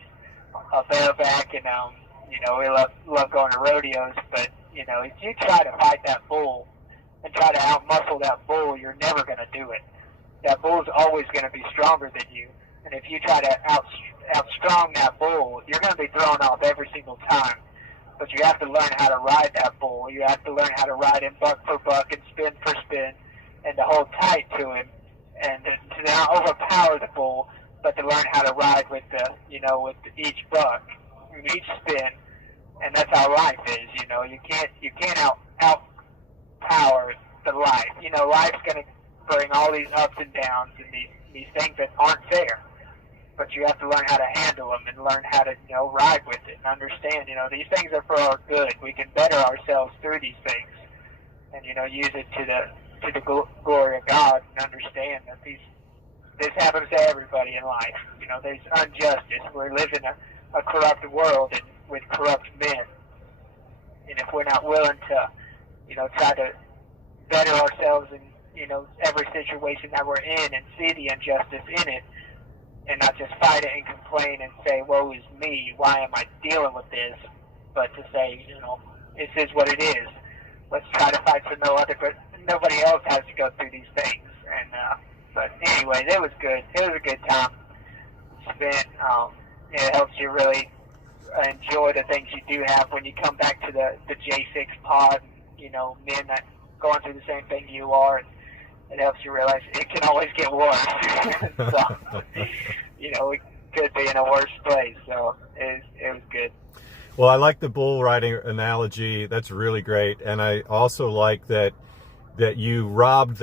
a bareback, and, you know, we love going to rodeos, but, you know, if you try to fight that bull and try to outmuscle that bull, you're never going to do it. That bull's always going to be stronger than you. And if you try to outstrong that bull, you're going to be thrown off every single time. But you have to learn how to ride that bull. You have to learn how to ride him buck for buck and spin for spin, and to hold tight to him, and to not overpower the bull, but to learn how to ride with each buck, each spin. And that's how life is, you know. You can't outpower the life. You know, life's going to bring all these ups and downs and these things that aren't fair. But you have to learn how to handle them and learn how to, you know, ride with it and understand, you know, these things are for our good. We can better ourselves through these things, and, you know, use it to the glory of God, and understand that this happens to everybody in life. You know, there's injustice. We live in a corrupt world and with corrupt men. And if we're not willing to, you know, try to better ourselves in, you know, every situation that we're in and see the injustice in it, and not just fight it and complain and say, woe is me, why am I dealing with this? But to say, you know, this is what it is. Let's try to fight for nobody else has to go through these things. And but anyways, it was good. It was a good time spent. It helps you really enjoy the things you do have when you come back to the J6 pod, and, you know, men that going through the same thing you are, and it helps you realize it can always get worse. So, you know, we could be in a worse place. So it was good. Well, I like the bull riding analogy. That's really great. And I also like that you robbed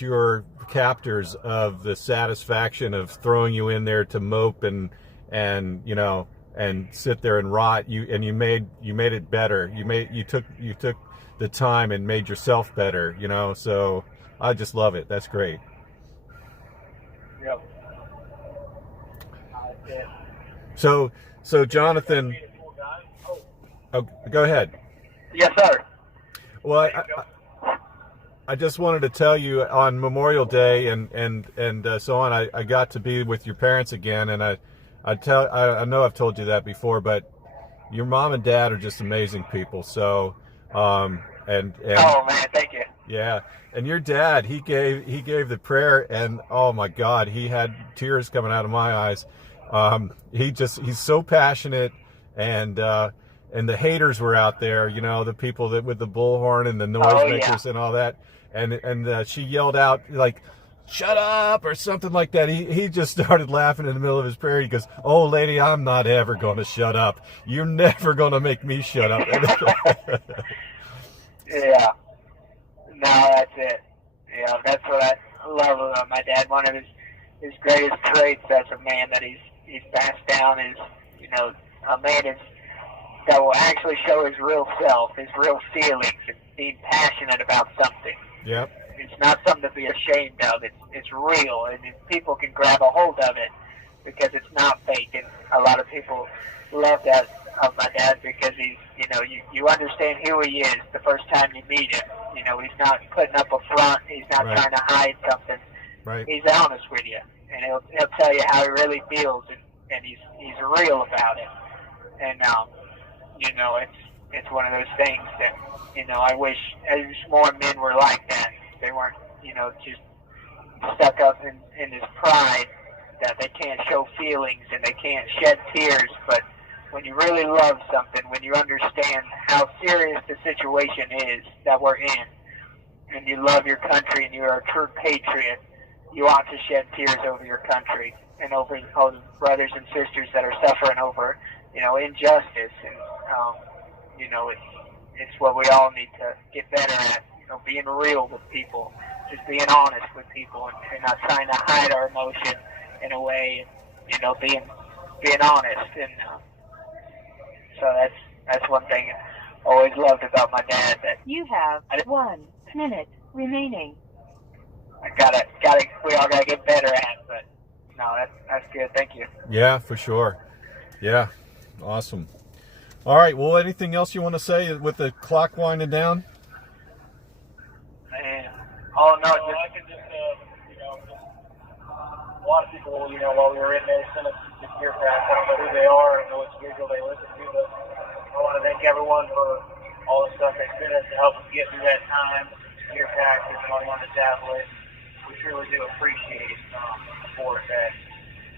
your captors of the satisfaction of throwing you in there to mope and you know, and sit there and rot. You made it better. You took the time and made yourself better, you know. So I just love it. That's great. Yep. Yeah. So Jonathan, oh, go ahead. Yes, sir. Well, I just wanted to tell you on Memorial Day and so on, I got to be with your parents again, and I know I've told you that before, but your mom and dad are just amazing people. So, and Oh man, thank you. yeah, and your dad, he gave the prayer, and oh my God, he had tears coming out of my eyes. He's so passionate, and the haters were out there, you know, the people that with the bullhorn and the noisemakers and all that, and she yelled out like, "Shut up," or something like that. He just started laughing in the middle of his prayer. He goes, "Oh, lady, I'm not ever going to shut up. You're never going to make me shut up." Yeah. No, that's it. Yeah, that's what I love about my dad. One of his greatest traits as a man that he's passed down is, you know, a man that will actually show his real self, his real feelings, and being passionate about something. Yep. It's not something to be ashamed of. It's real, and people can grab a hold of it because it's not fake. And a lot of people love that of my dad because he's, you know, you understand who he is the first time you meet him. You know, he's not putting up a front. He's not Right. trying to hide something. Right. He's honest with you, and he'll tell you how he really feels, and he's real about it. And you know, it's one of those things that, you know, I wish more men were like that. They weren't, you know, just stuck up in his pride that they can't show feelings and they can't shed tears. But when you really love something, when you understand how serious the situation is that we're in, and you love your country and you're a true patriot, you ought to shed tears over your country and over all the brothers and sisters that are suffering over, you know, injustice. And, you know, it's what we all need to get better at, you know, being real with people, just being honest with people, and not trying to hide our emotion in a way, and, you know, being honest. And so that's one thing I always loved about my dad, that You have 1 minute remaining. we all gotta get better at. But no, that's good. Thank you. Yeah, for sure. Yeah, awesome. All right. Well, anything else you want to say with the clock winding down? Man, oh no, I can just, you know, a lot of people, you know, while we were in there, sent us the gear pack. I don't know who they are, I don't know what schedule they listen to, but I want to thank everyone for all the stuff they sent us to help us get through that time. Gear pack, this money on the tablet. We truly do appreciate the support that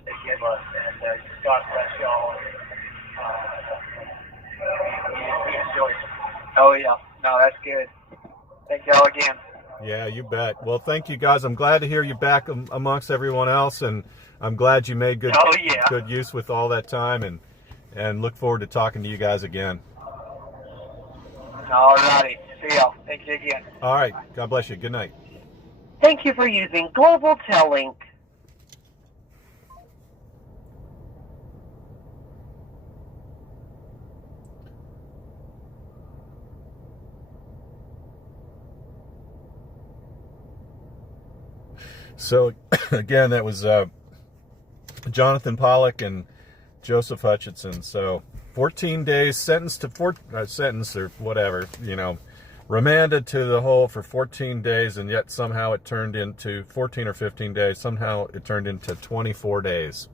they give us, and God bless y'all. We enjoy it. oh yeah, no, that's good. Thank y'all again. Yeah, you bet. Well, thank you guys. I'm glad to hear you back amongst everyone else, and I'm glad you made good use with all that time, and look forward to talking to you guys again. All righty, see y'all. Thank you again. All right. God bless you. Good night. Thank you for using Global Tellink. So, again, that was Jonathan Pollock and Joseph Hutchinson. So, 14 days sentence or whatever, you know, remanded to the hole for 14 days, and yet somehow it turned into 14 or 15 days. Somehow it turned into 24 days.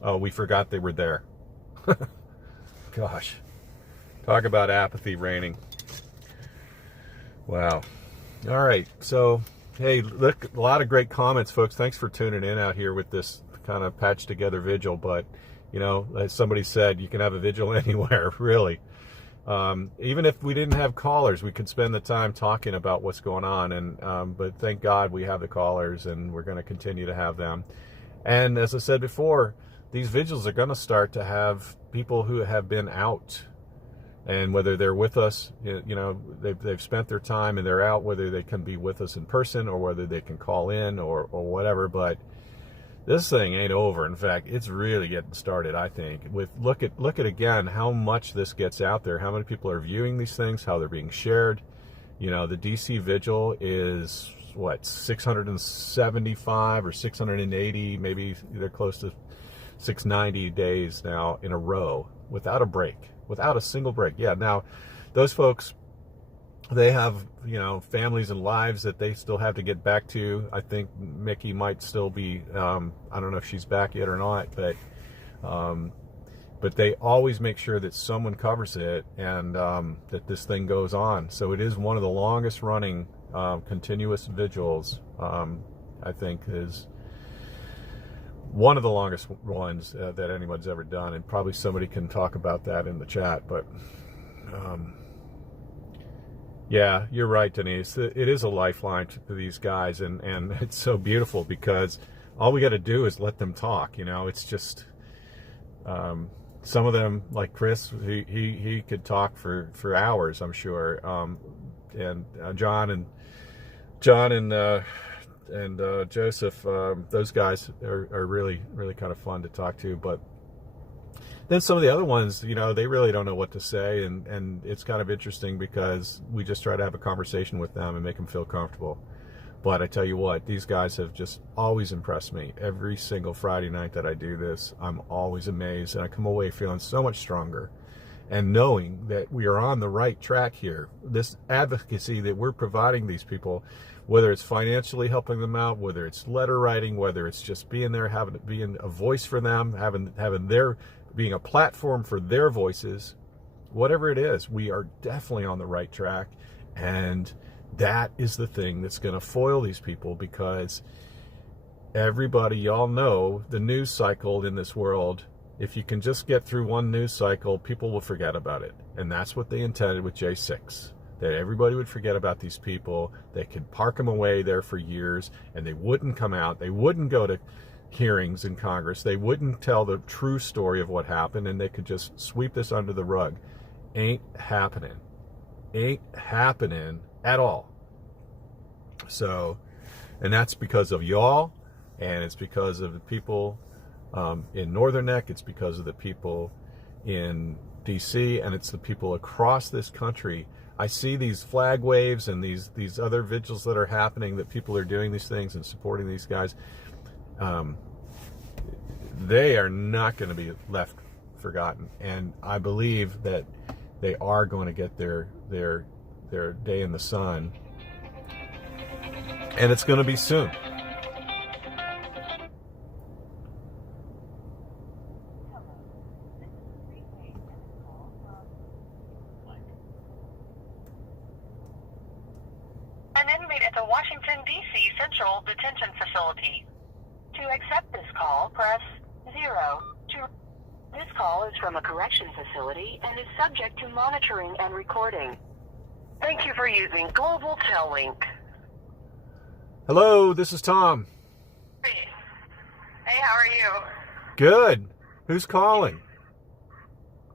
Oh, we forgot they were there. Gosh. Talk about apathy reigning. Wow. All right. So, hey, look, a lot of great comments, folks. Thanks for tuning in out here with this kind of patched together vigil. But, you know, as somebody said, you can have a vigil anywhere, really. Even if we didn't have callers, we could spend the time talking about what's going on. And but thank God we have the callers, and we're going to continue to have them. And as I said before, these vigils are going to start to have people who have been out. And whether they're with us, you know, they've spent their time and they're out, whether they can be with us in person or whether they can call in or whatever. But this thing ain't over. In fact, it's really getting started, I think. Look at again how much this gets out there, how many people are viewing these things, how they're being shared. You know, the DC Vigil is, what, 675 or 680, maybe they're close to 690 days now in a row without a break, without a single break. Yeah, now those folks, they have, you know, families and lives that they still have to get back to. I think Mickey might still be, I don't know if she's back yet or not, but they always make sure that someone covers it and that this thing goes on. So it is one of the longest running continuous vigils. I think is one of the longest ones that anyone's ever done, and probably somebody can talk about that in the chat. But yeah, you're right, Denise. It is a lifeline to these guys, and it's so beautiful because all we got to do is let them talk. You know, it's just some of them, like Chris, he could talk for hours, I'm sure. And John and Joseph, those guys are really, really kind of fun to talk to. But then some of the other ones, you know, they really don't know what to say, and it's kind of interesting because we just try to have a conversation with them and make them feel comfortable. But I tell you what, these guys have just always impressed me. Every single Friday night that I do this, I'm always amazed, and I come away feeling so much stronger and knowing that we are on the right track here. This advocacy that we're providing these people, whether it's financially helping them out, whether it's letter writing, whether it's just being there, being a voice for them, being a platform for their voices, whatever it is, we are definitely on the right track. And that is the thing that's going to foil these people, because everybody, y'all know the news cycle in this world. If you can just get through one news cycle, people will forget about it. And that's what they intended with J6. That everybody would forget about these people. They could park them away there for years, and they wouldn't come out. They wouldn't go to hearings in Congress. They wouldn't tell the true story of what happened, and they could just sweep this under the rug. Ain't happening. Ain't happening at all. So, and that's because of y'all, and it's because of the people in Northern Neck, it's because of the people in DC, and it's the people across this country. I see these flag waves and these other vigils that are happening, that people are doing these things and supporting these guys. They are not going to be left forgotten, and I believe that they are going to get their day in the sun, and it's going to be soon. An inmate at the Washington, D.C. Central Detention Facility. To accept this call, press 0. This call is from a correction facility and is subject to monitoring and recording. Thank you for using Global Tel Link. Hello, this is Tom. Hey, how are you? Good. Who's calling?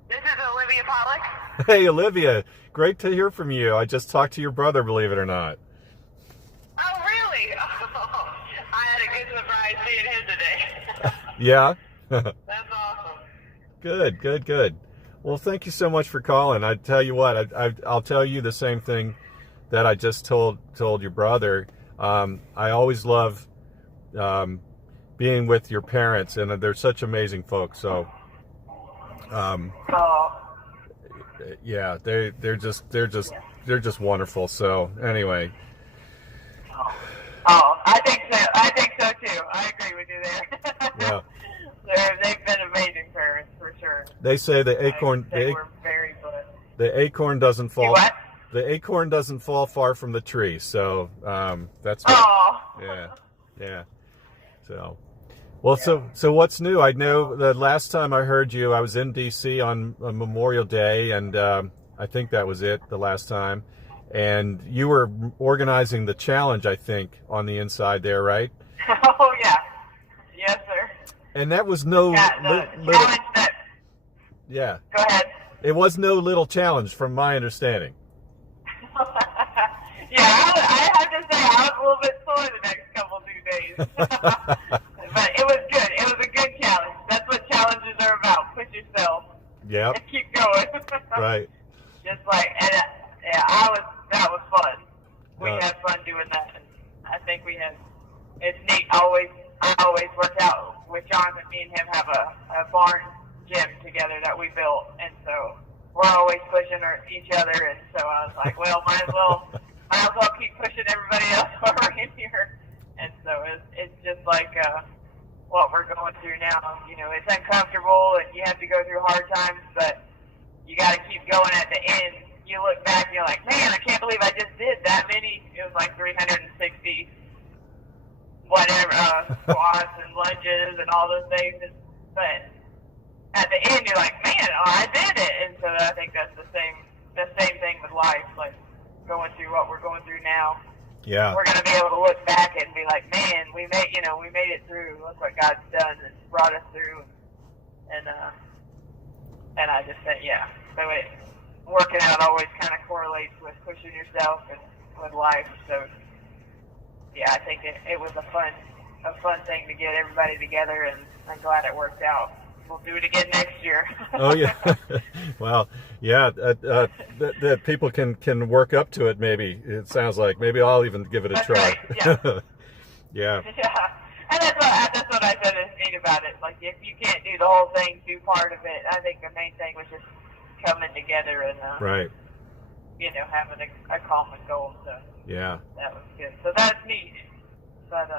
This is Olivia Pollock. Hey, Olivia. Great to hear from you. I just talked to your brother, believe it or not. Oh, really? Oh, I had a good surprise seeing him today. Yeah? That's awesome. Good. Well, thank you so much for calling. I tell you what, I'll tell you the same thing that I just told your brother. I always love being with your parents, and they're such amazing folks. So, yeah, they're just wonderful. So anyway. Oh, I think so too. I agree with you there. Yeah. They've been amazing parents for sure. They say the acorn. They were very good. The acorn doesn't fall. What? The acorn doesn't fall far from the tree. So that's what. Oh. Yeah. So, well, yeah. So what's new? I know the last time I heard you, I was in D.C. on Memorial Day, and I think that was it the last time. And you were organizing the challenge, I think, on the inside there, right? Oh yeah. Yes, sir. And that was no challenge that. Yeah. Go ahead. It was no little challenge, from my understanding. Yeah, I have to say I was a little bit sore the next couple 2 days, but it was good. It was a good challenge. That's what challenges are about. Push yourself. Yeah. And keep going. Right. Just like, and yeah, that was fun. We had fun doing that, and I think we had. It's neat always I always work out with Jonathan. Me and him have a barn gym together that we built, and so we're always pushing each other. And so I was like, well, might as well keep pushing everybody else over in here. And so it's just like what we're going through now. You know, it's uncomfortable, and you have to go through hard times, but you got to keep going. At the end, you look back and you're like, man, I can't believe I just did that many. It was like 360 whatever squats and lunges and all those things. But at the end, you're like, man, I did it. And so I think that's the same thing with life, like going through what we're going through now. Yeah. We're going to be able to look back and be like, man, we made it through. Look what God's done and brought us through. And I just said, yeah. So working out always kind of correlates with pushing yourself and with life. So yeah, I think it was a fun thing to get everybody together, and I'm glad it worked out. We'll do it again next year. Oh yeah. Well, yeah. That people can work up to it. Maybe it sounds like maybe I'll even give it a try. Right, yeah. Yeah. Yeah. And that's what I said is neat about it. Like, if you can't do the whole thing, do part of it. I think the main thing was just coming together and right. You know, having a common goal. So yeah, that was good. So that's neat. But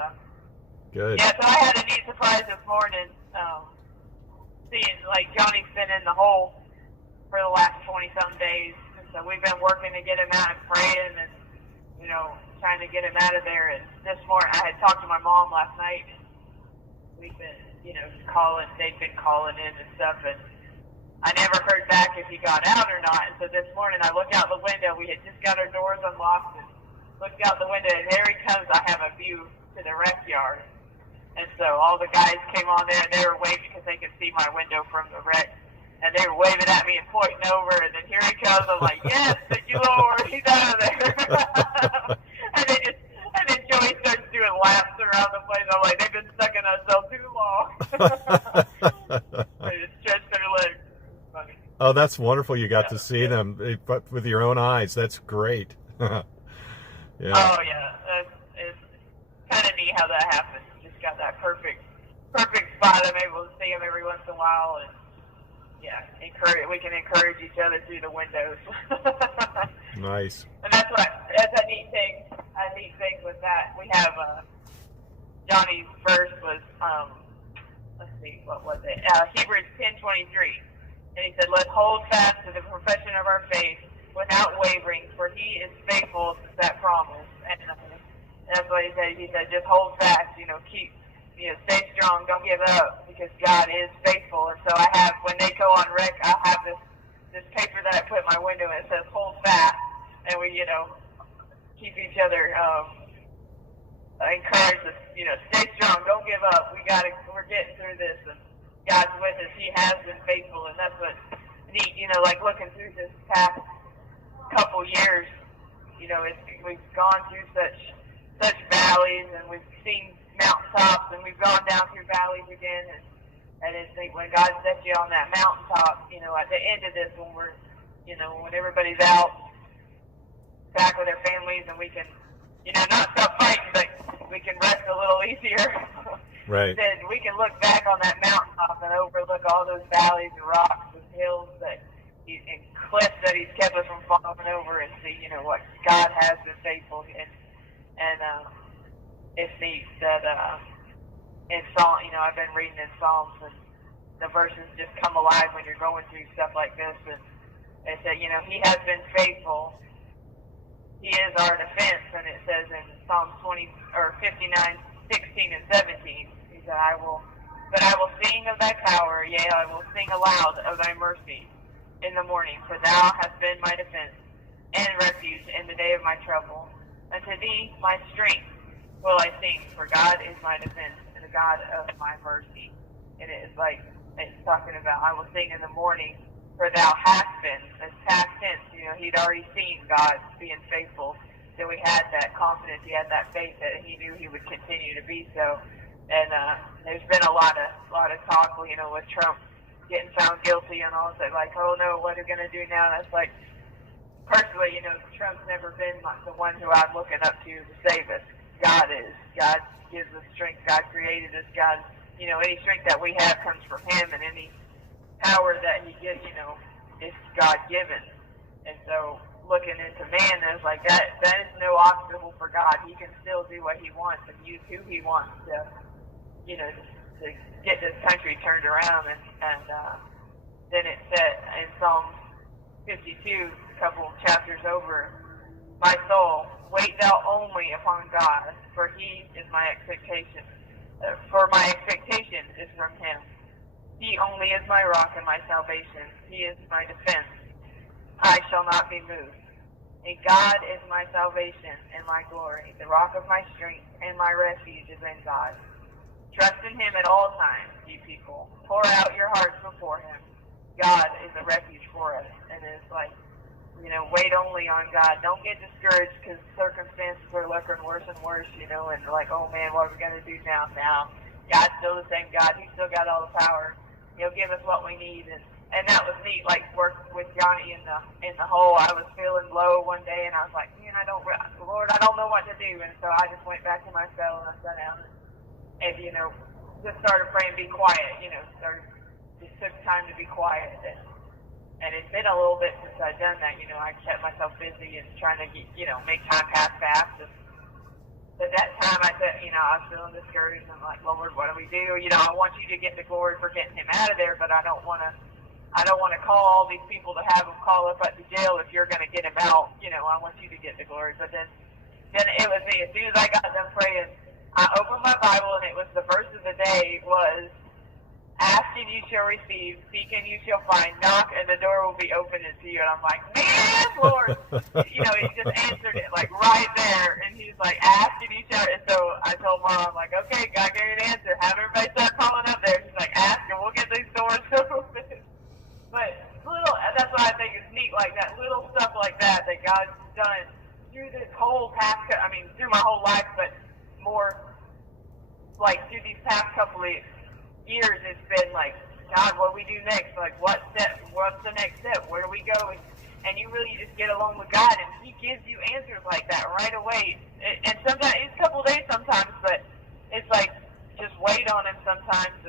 good. yeah. So I had a neat surprise this morning. Seeing like Johnny's been in the hole for the last 20-something days, and so we've been working to get him out and praying and, you know, trying to get him out of there. And this morning I had talked to my mom last night. We've been, you know, they'd been calling in and stuff, and I never heard back if he got out or not. And so this morning I looked out the window. We had just got our doors unlocked and looked out the window, and there he comes. I have a view to the rec yard. And so all the guys came on there, and they were waving because they could see my window from the wreck. And they were waving at me and pointing over, and then here he comes. I'm like, yes, thank you, Lord, he's out of there. and then Joey starts doing laps around the place. I'm like, they've been sucking us up too long. They just stretch their legs. Funny. Oh, that's wonderful. You got to see them with your own eyes. That's great. Yeah. Oh, yeah. It's kind of neat how that happens. Got that perfect spot. I'm able to see him every once in a while, and yeah, we can encourage each other through the windows. Nice. And that's a neat thing. A neat thing with that. We have Johnny's verse was let's see, what was it? Hebrews 10:23, and he said, "Let's hold fast to the profession of our faith without wavering, for He is faithful to that promise." And that's what he said. He said, just hold fast, you know, stay strong, don't give up, because God is faithful. And so I have, when they go on rec, I have this paper that I put in my window, and it says, hold fast. And we, you know, keep each other, encourage us, you know, stay strong, don't give up. We're getting through this, and God's with us. He has been faithful, and that's what's neat, you know, like looking through this past couple years, you know, we've gone through such valleys, and we've seen mountaintops, and we've gone down through valleys again, and it's like when God sets you on that mountaintop, you know, at the end of this, when we're, you know, when everybody's out back with their families, and we can, you know, not stop fighting, but we can rest a little easier. Right. Then we can look back on that mountaintop and overlook all those valleys and rocks and hills and cliffs that He's kept us from falling over, and see, you know, what God has been faithful. And it's neat that in Psalm, you know, I've been reading in Psalms, and the verses just come alive when you're going through stuff like this. And it said, you know, He has been faithful. He is our defense. And it says in Psalm 59:16 and 17, He said, I will sing of Thy power, yea, I will sing aloud of Thy mercy in the morning, for Thou hast been my defense and refuge in the day of my trouble. Unto Thee, my strength, will I sing, for God is my defense and the God of my mercy. And it's like, it's talking about, I will sing in the morning, for Thou hast been. It's past tense, you know, He'd already seen God being faithful. So we had that confidence, he had that faith that he knew he would continue to be so. And there's been a lot of talk, you know, with Trump getting found guilty and all that, like, oh no, what are we going to do now? That's like, personally, you know, Trump's never been the one who I'm looking up to save us. God is. God gives us strength. God created us. God, any strength that we have comes from Him, and any power that He gives, is God-given. And so looking into man is like that is no obstacle for God. He can still do what He wants and use who He wants to, to get this country turned around. And then it said in Psalm 52, a couple chapters over, my soul, wait thou only upon God, for He is my expectation. For my expectation is from Him. He only is my rock and my salvation. He is my defense. I shall not be moved. And God is my salvation and my glory, the rock of my strength, and my refuge is in God. Trust in Him at all times, ye people. Pour out your hearts before Him. God is a refuge for us. And it's like, wait only on God. Don't get discouraged because circumstances are looking worse and worse, and like, oh man, what are we going to do now? God's still the same God. He's still got all the power. He'll give us what we need. And that was neat, like working with Johnny in the hole. I was feeling low one day, and I was like, man, Lord, I don't know what to do. And so I just went back to my cell and I sat down and just started praying, be quiet. Just took time to be quiet. And it's been a little bit since I've done that. I kept myself busy and trying to get, make time pass fast. But that time I said, I was feeling discouraged. I'm like, Lord, what do we do? I want you to get the glory for getting him out of there, but I don't want to call all these people to have him call up at the jail if you're going to get him out. I want you to get the glory. But then it was me. As soon as I got done praying, I opened my Bible, and it was the verse of the day was, ask and you shall receive, seek and you shall find, knock and the door will be opened to you. And I'm like, man, Lord, he just answered it like right there. And he's like, ask and you shall. And so I told Mom, I'm like, okay, God gave me an answer. Have everybody start calling up there. She's like, ask and we'll get these doors open. But that's what I think is neat, like that little stuff like that God's done through this whole through my whole life, but more like through these past couple of years, it's been like, God, what do we do next? Like, what's the next step? Where do we go? And you really just get along with God, and He gives you answers like that right away. And sometimes it's a couple days sometimes, but it's like just wait on Him sometimes,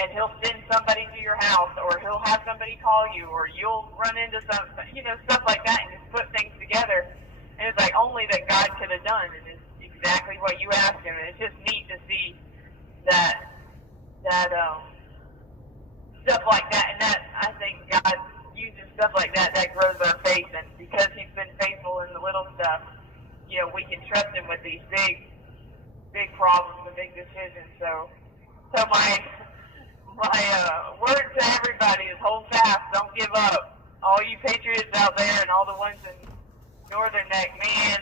and He'll send somebody to your house, or He'll have somebody call you, or you'll run into stuff like that, and just put things together. And it's like only that God could have done, and it's exactly what you asked Him. And it's just neat to see that stuff like that, and that I think God uses stuff like that grows our faith, and because He's been faithful in the little stuff, we can trust Him with these big problems and big decisions. So my word to everybody is hold fast, don't give up. All you patriots out there and all the ones in Northern Neck, man,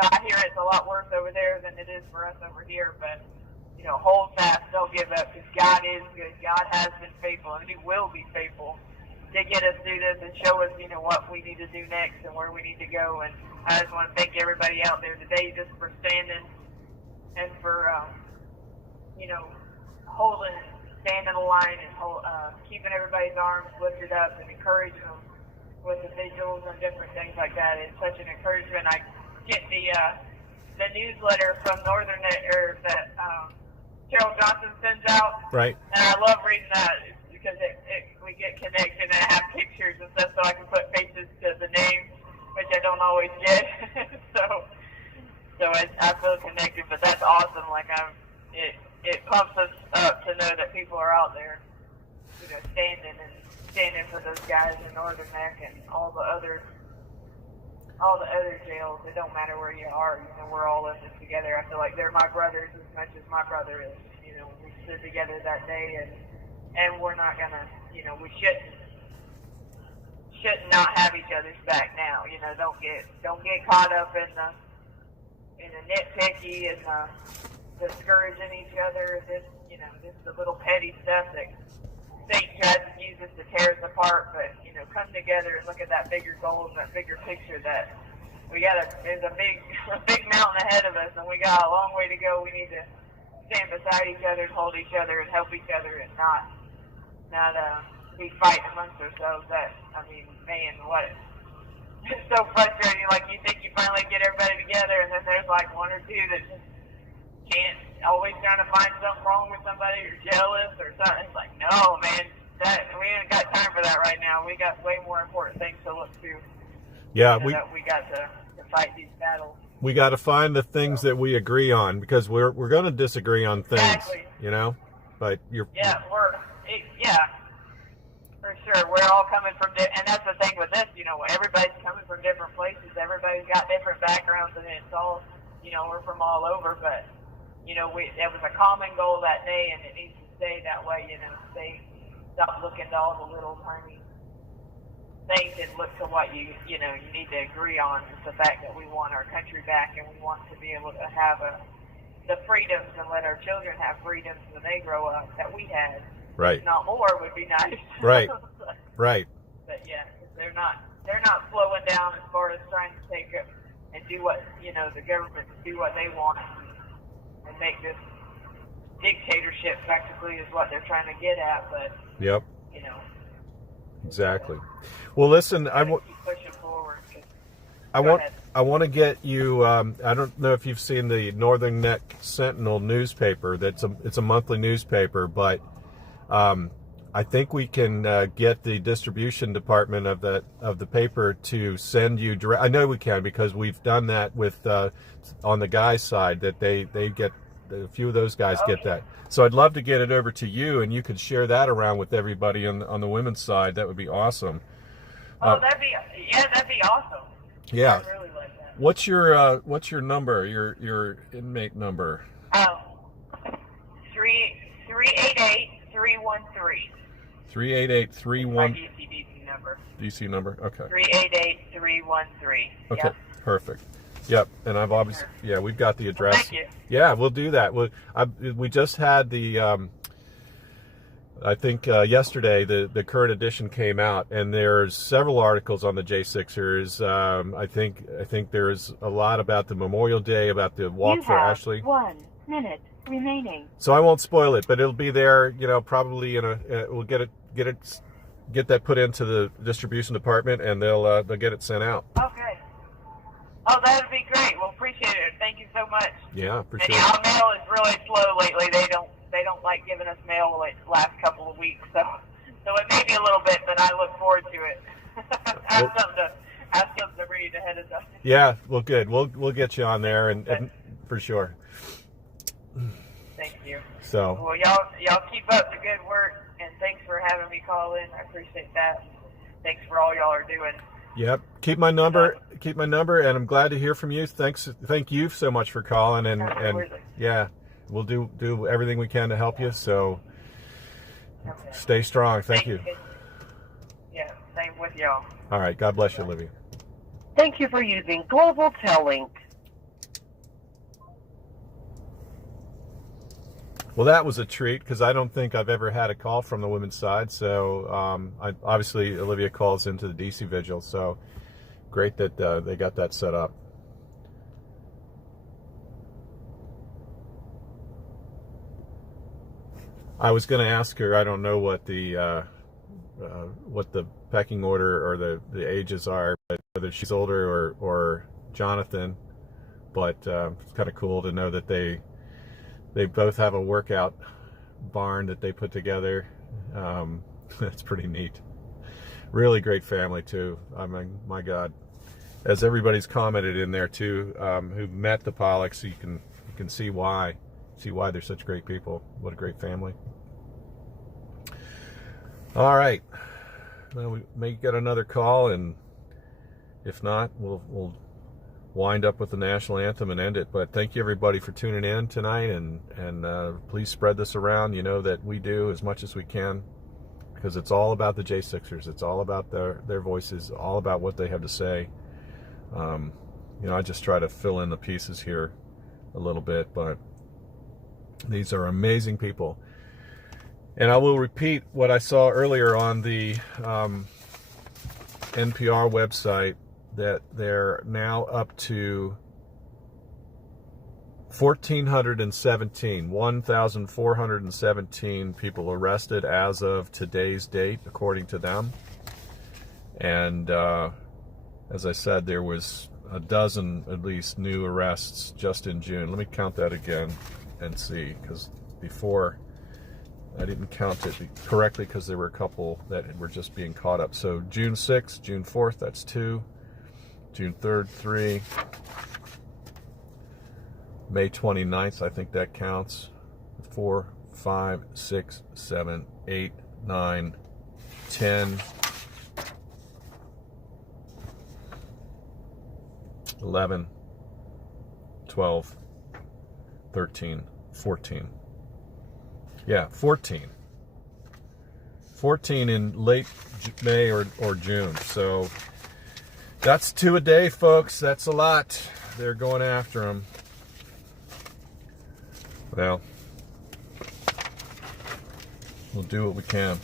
I hear it's a lot worse over there than it is for us over here, but hold fast, don't give up, because God is good. God has been faithful, and He will be faithful to get us through this and show us, what we need to do next and where we need to go. And I just want to thank everybody out there today just for standing and for, standing the line and keeping everybody's arms lifted up and encouraging them with the vigils and different things like that. It's such an encouragement. I get the newsletter from Northern that Carol Johnson sends out. Right. And I love reading that because we get connected and I have pictures and stuff so I can put faces to the names, which I don't always get. so I feel connected, but that's awesome. Like it pumps us up to know that people are out there, standing for those guys in Northern Neck and all the other jails. It don't matter where you are, we're all in this together. I feel like they're my brothers as much as my brother is. We stood together that day, and we're not gonna, we shouldn't not have each other's back now. Don't get caught up in the nitpicky and the discouraging each other. This the little petty stuff that Satan tries to use us to tear us apart, but come together and look at that bigger goal and that bigger picture that there's a big mountain ahead of us, and we got a long way to go. We need to stand beside each other and hold each other and help each other and not be fighting amongst ourselves. Man, it's so frustrating. Like, you think you finally get everybody together, and then there's like one or two that just can't, always trying to find something wrong with somebody or jealous or something. It's like, no, man, we ain't got time for that right now. We got way more important things to look to. Yeah, we got to fight these battles. We got to find the things that we agree on, because we're going to disagree on things, exactly. You know. But for sure. We're all coming from, and that's the thing with this. You know, everybody's coming from different places. Everybody's got different backgrounds, and it's all, you know, we're from all over. But you know, it was a common goal that day, and it needs to stay that way. You know, stop looking to all the little tiny things and look to what you need to agree on. Is the fact that we want our country back, and we want to be able to have the freedoms and let our children have freedoms when they grow up that we had. Right. If not more would be nice. Right. Right. But yeah, they're not slowing down as far as trying to take it and do what, you know, the government do what they want and make this dictatorship practically is what they're trying to get at. But yep. You know. Exactly. Well, listen, keep pushing forward. I want to get you. I don't know if you've seen the Northern Neck Sentinel newspaper. It's a monthly newspaper, but I think we can get the distribution department of the paper to send you direct. I know we can, because we've done that with on the guys' side, that they get a few of those guys get that. So I'd love to get it over to you, and you could share that around with everybody on the women's side. That would be awesome. That'd be awesome. Yeah. I really like that. What's your number? Your inmate number? 388-313. 388-31. My DC number. DC number. Okay. 388-313. Okay. Yep. Perfect. Yep. And I've obviously, we've got the address. Thank you. Yeah, we'll do that. We just had the, I think yesterday the current edition came out, and there's several articles on the J6ers. I think there's a lot about the Memorial Day, about the walk for Ashley. 1 minute remaining. So I won't spoil it, but it'll be there. You know, probably we'll get that put into the distribution department, and they'll get it sent out. Okay. Oh, that would be great. Well, appreciate it. Thank you so much. Yeah, appreciate it. Our mail is really slow lately. They don't like giving us mail like last couple of weeks, so it may be a little bit, but I look forward to it. Have something to read ahead of time. Yeah, well, good. We'll get you on there, and for sure. Thank you. So. Well, y'all keep up the good work, and thanks for having me call in. I appreciate that. Thanks for all y'all are doing. Yep. Keep my number, and I'm glad to hear from you. Thank you so much for calling, and yeah, we'll do everything we can to help you. So stay strong. Thank you. Yeah, same with y'all. All right. God bless you, Olivia. Thank you for using Global Tellink. Well, that was a treat, because I don't think I've ever had a call from the women's side. So obviously Olivia calls into the DC Vigil. So great that they got that set up. I was going to ask her. I don't know what the pecking order or the ages are, but whether she's older or Jonathan. But it's kind of cool to know that they both have a workout barn that they put together. That's pretty neat. Really great family too. I mean, my God, as everybody's commented in there too, who met the Pollocks, you can see why they're such great people. What a great family. All right, well, we may get another call, and if not, we'll wind up with the national anthem and end it. But thank you everybody for tuning in tonight, and please spread this around. You know that we do as much as we can, because it's all about the J6ers. It's all about their voices, all about what they have to say. I just try to fill in the pieces here a little bit, but these are amazing people. And I will repeat what I saw earlier on the NPR website, that they're now up to 1,417 people arrested as of today's date, according to them. And As I said, there was a dozen at least new arrests just in June. Let me count that again and see, because before I didn't count it correctly because there were a couple that were just being caught up. So June 6th, June 4th, that's 2. June 3rd, 3. May 29th, I think that counts. 4, 5, 6, 7, 8, 9, 10, 11, 12, 13, 14. Yeah, 14. 14 in late May or June. So that's 2 a day, folks. That's a lot. They're going after them. Well, we'll do what we can.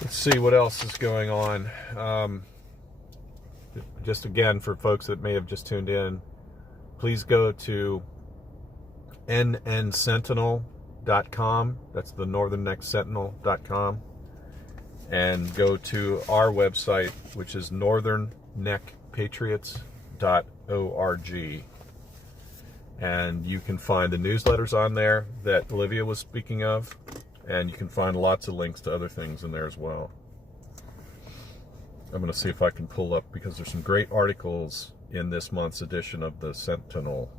Let's see what else is going on. Just again, for folks that may have just tuned in, please go to nnsentinel.com. That's the northernnecksentinel.com. And go to our website, which is northernneckpatriots.org. And you can find the newsletters on there that Olivia was speaking of. And you can find lots of links to other things in there as well. I'm going to see if I can pull up, because there's some great articles in this month's edition of the Sentinel.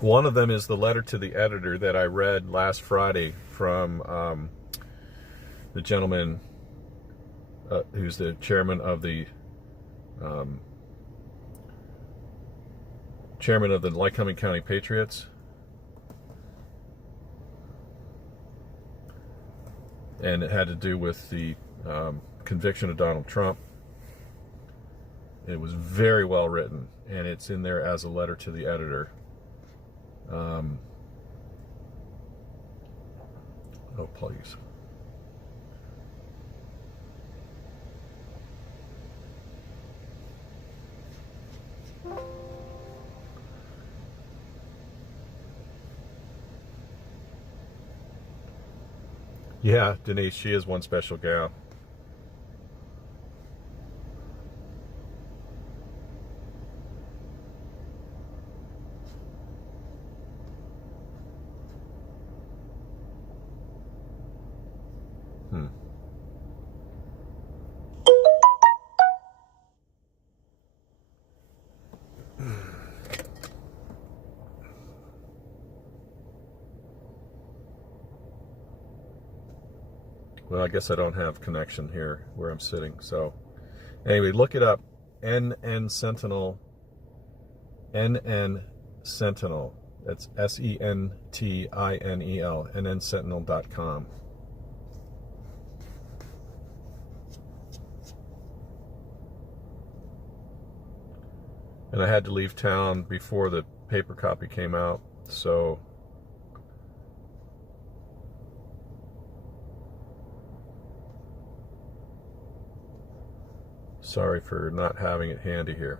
One of them is the letter to the editor that I read last Friday from the gentleman who's the chairman of the Lycoming County Patriots. And it had to do with the conviction of Donald Trump. It was very well written, and it's in there as a letter to the editor. Oh, please. Yeah, Denise, she is one special gal. Well, I guess I don't have connection here where I'm sitting. So anyway, look it up. NN Sentinel. NN Sentinel. That's SENTINEL. NNsentinel.com. And I had to leave town before the paper copy came out, so sorry for not having it handy here.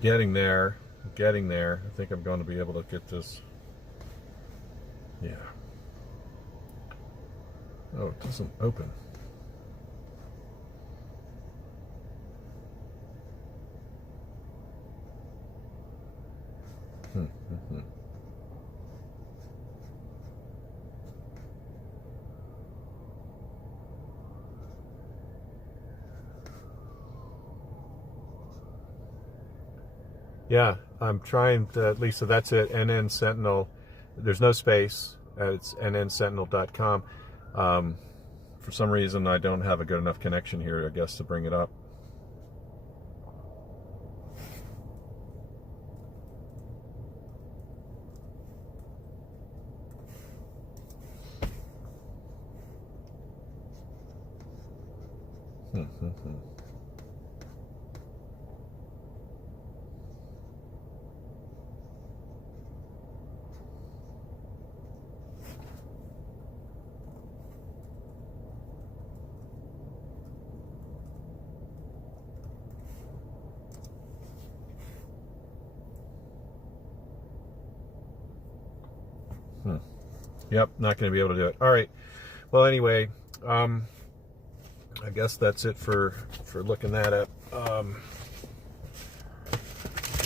getting there. I'm getting there. I think I'm going to be able to get this. Yeah. Oh, it doesn't open. Yeah, I'm trying to, at least, so that's it, NN Sentinel. There's no space. It's nnsentinel.com. For some reason, I don't have a good enough connection here, I guess, to bring it up. Yep, not going to be able to do it. All right. Well, anyway, I guess that's it for looking that up.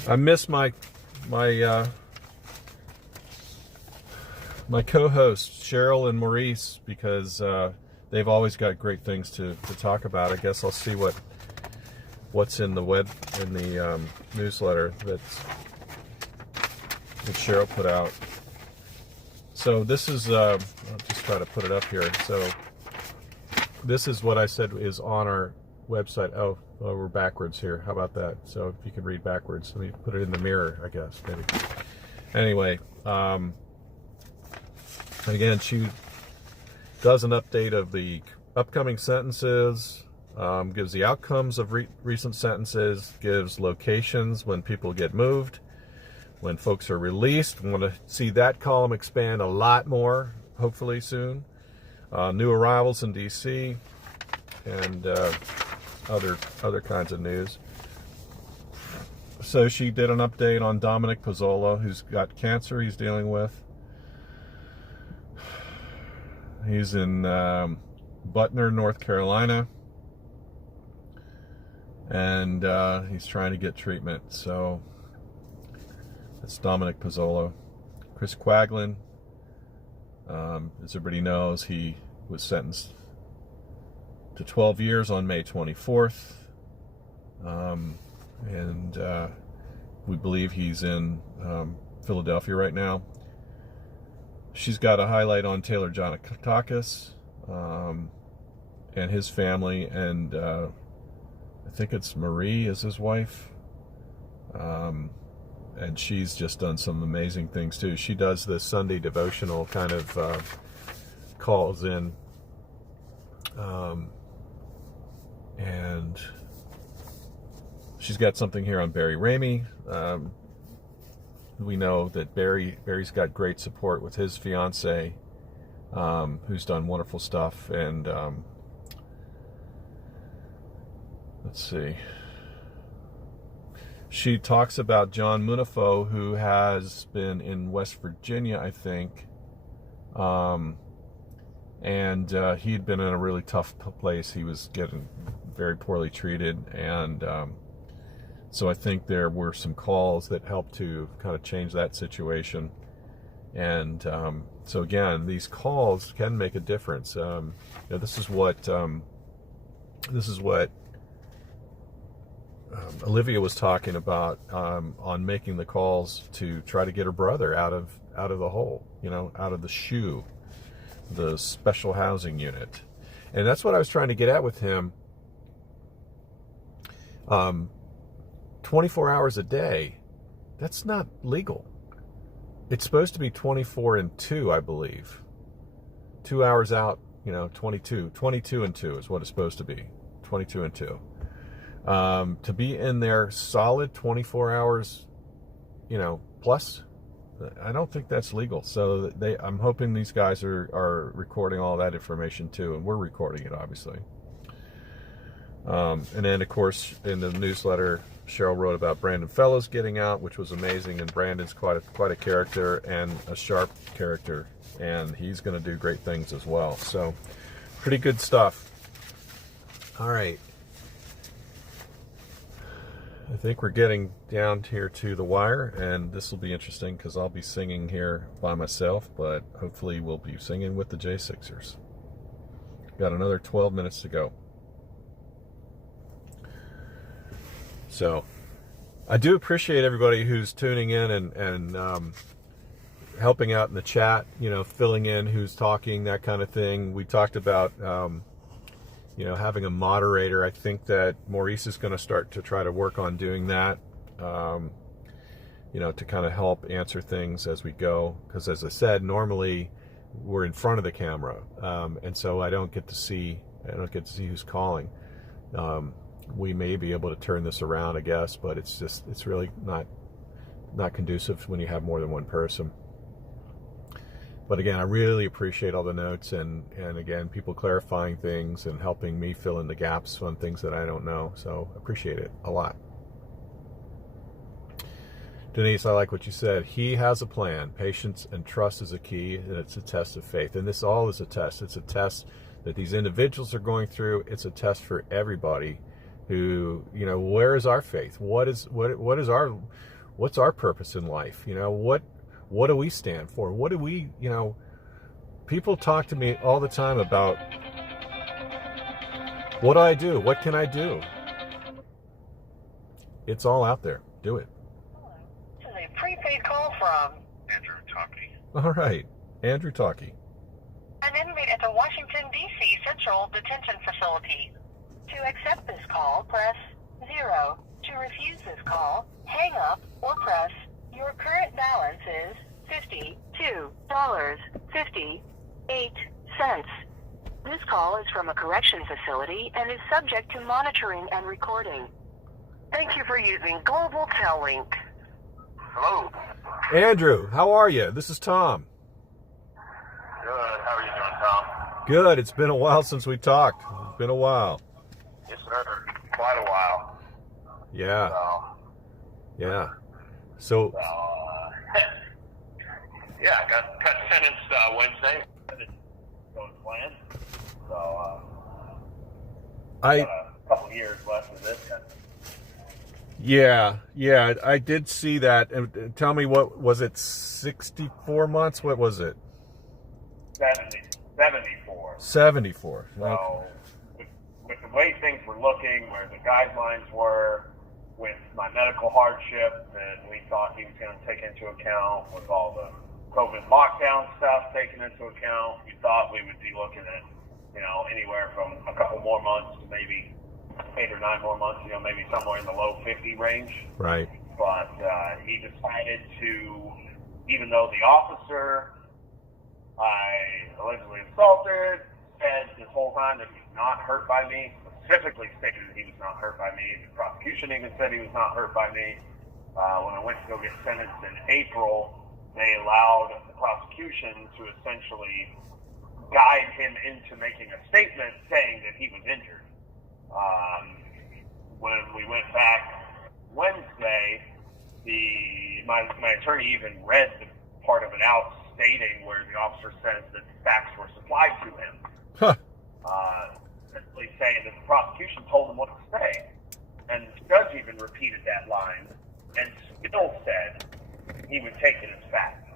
I miss my co-hosts Cheryl and Maurice, because they've always got great things to talk about. I guess I'll see what's in the newsletter that Cheryl put out. So this is, I'll just try to put it up here. So this is what I said is on our website. Oh, we're backwards here. How about that? So if you can read backwards, let me put it in the mirror, I guess, maybe. Anyway, again, she does an update of the upcoming sentences, gives the outcomes of recent sentences, gives locations when people get moved, when folks are released. We want to see that column expand a lot more, hopefully soon. New arrivals in DC, and other kinds of news. So she did an update on Dominic Pizzola, who's got cancer he's dealing with. He's in Butner, North Carolina, and he's trying to get treatment. So that's Dominic Pizzola. Chris Quaglin, as everybody knows, he was sentenced to 12 years on May 24th. And we believe he's in Philadelphia right now. She's got a highlight on Taylor Jonatakis and his family, and I think it's Marie is his wife. And she's just done some amazing things too. She does this Sunday devotional kind of calls in, and she's got something here on Barry Ramey. We know that Barry's got great support with his fiance, who's done wonderful stuff. And let's see. She talks about John Munafo, who has been in West Virginia, I think. And he'd been in a really tough place. He was getting very poorly treated. And so I think there were some calls that helped to kind of change that situation. And so again, these calls can make a difference. This is what Olivia was talking about on making the calls to try to get her brother out of the hole, out of the SHU, the special housing unit. And that's what I was trying to get at with him. 24 hours a day, that's not legal. It's supposed to be 24 and 2, I believe. 2 hours out, 22 and 2 is what it's supposed to be. 22 and 2. To be in there solid 24 hours, plus, I don't think that's legal. So I'm hoping these guys are recording all that information too, and we're recording it, obviously. And then, of course, in the newsletter, Cheryl wrote about Brandon Fellows getting out, which was amazing, and Brandon's quite a character and a sharp character, and he's going to do great things as well. So, pretty good stuff. All right. I think we're getting down here to the wire, and this will be interesting because I'll be singing here by myself, but hopefully we'll be singing with the J6ers. Got another 12 minutes to go. So, I do appreciate everybody who's tuning in and helping out in the chat, you know, filling in who's talking, that kind of thing. We talked about, you know, having a moderator. I think that Maurice is going to start to try to work on doing that, you know, to kind of help answer things as we go. Because as I said, normally we're in front of the camera, and so I don't get to see who's calling. We may be able to turn this around, I guess, but it's really not conducive when you have more than one person. But again, I really appreciate all the notes and again, people clarifying things and helping me fill in the gaps on things that I don't know. So appreciate it a lot. Denise, I like what you said. He has a plan. Patience and trust is a key, and it's a test of faith. And this all is a test. It's a test that these individuals are going through. It's a test for everybody who, you know, where is our faith? What's our purpose in life? You know, what do we stand for? What do we, you know, people talk to me all the time about what do I do? What can I do? It's all out there. Do it. This is a prepaid call from Andrew Talkie. All right. Andrew Talkie. an inmate at the Washington, D.C. Central Detention Facility. To accept this call, press 0. To refuse this call, hang up or press. Your current balance is $52.58. This call is from a correction facility and is subject to monitoring and recording. Thank you for using Global Tellink. Hello. Andrew, how are you? This is Tom. Good. How are you doing, Tom? Good. It's been a while since we talked. It's been a while. Yes, sir. Quite a while. Yeah. So, Yeah. So, yeah, I got sentenced Wednesday. So it's planned. So, got a couple years left of this. yeah, I did see that. And tell me, what was it? 64 months? What was it? 74. 74. So, with the way things were looking, where the guidelines were, with my medical hardship that we thought he was going to take into account, with all the COVID lockdown stuff taken into account, we thought we would be looking at, you know, anywhere from a couple more months to maybe 8 or 9 more months, you know, maybe somewhere in the low 50 range. Right. But he decided to, even though the officer I allegedly assaulted said this whole time that he was not hurt by me, specifically stated that he was not hurt by me. The prosecution even said he was not hurt by me. When I went to go get sentenced in April, they allowed the prosecution to essentially guide him into making a statement saying that he was injured. When we went back Wednesday, my attorney even read the part of it out stating where the officer says that the facts were supplied to him. Huh. Simply saying that the prosecution told him what to say. And the judge even repeated that line and still said he would take it as fact.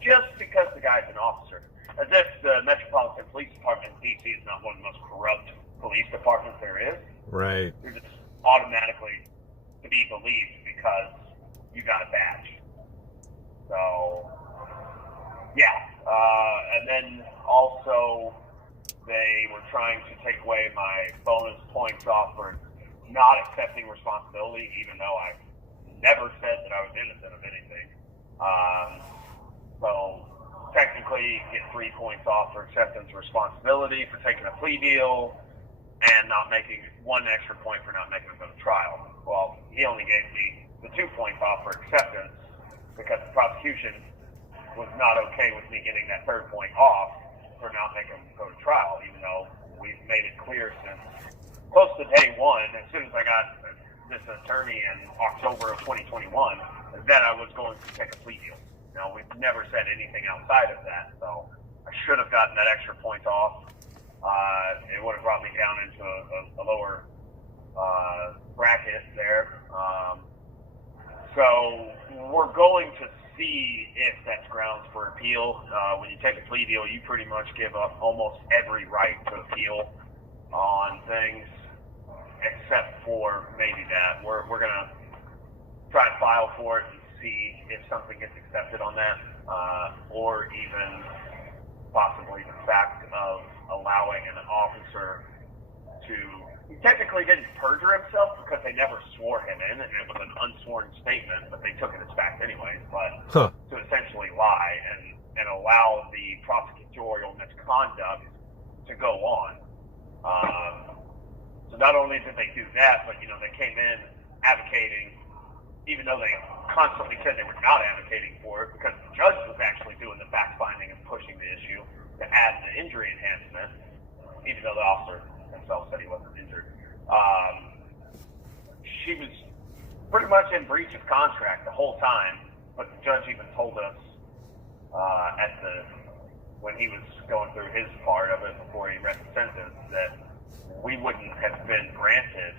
Just because the guy's an officer. As if the Metropolitan Police Department in D.C. is not one of the most corrupt police departments there is. Right. You're just automatically to be believed because you got a badge. So, yeah. And then also, they were trying to take away my bonus points off for not accepting responsibility, even though I never said that I was innocent of anything. So technically, you get 3 points off for acceptance of responsibility for taking a plea deal, and not making 1 extra point for not making it go to trial. Well, he only gave me the 2 points off for acceptance because the prosecution was not okay with me getting that 3rd point off for not making him go to trial, even though we've made it clear since close to day 1, as soon as I got this attorney in October of 2021 that I was going to take a plea deal. You know, we've never said anything outside of that, so I should have gotten that extra point off. It would have brought me down into a lower bracket there. So we're going to see if that's grounds for appeal. When you take a plea deal, you pretty much give up almost every right to appeal on things, except for maybe that. We're going to try to file for it and see if something gets accepted on that, or even possibly the fact of allowing an officer to, he technically didn't perjure himself because they never swore him in, and it was an unsworn statement, but they took it as fact anyways, but to essentially lie and allow the prosecutorial misconduct to go on. So not only did they do that, but, you know, they came in advocating, even though they constantly said they were not advocating for it, because the judge was actually doing the fact-finding and pushing the issue to add the injury enhancement, even though the officer himself said he wasn't injured. She was pretty much in breach of contract the whole time, but the judge even told us when he was going through his part of it before he read the sentence that we wouldn't have been granted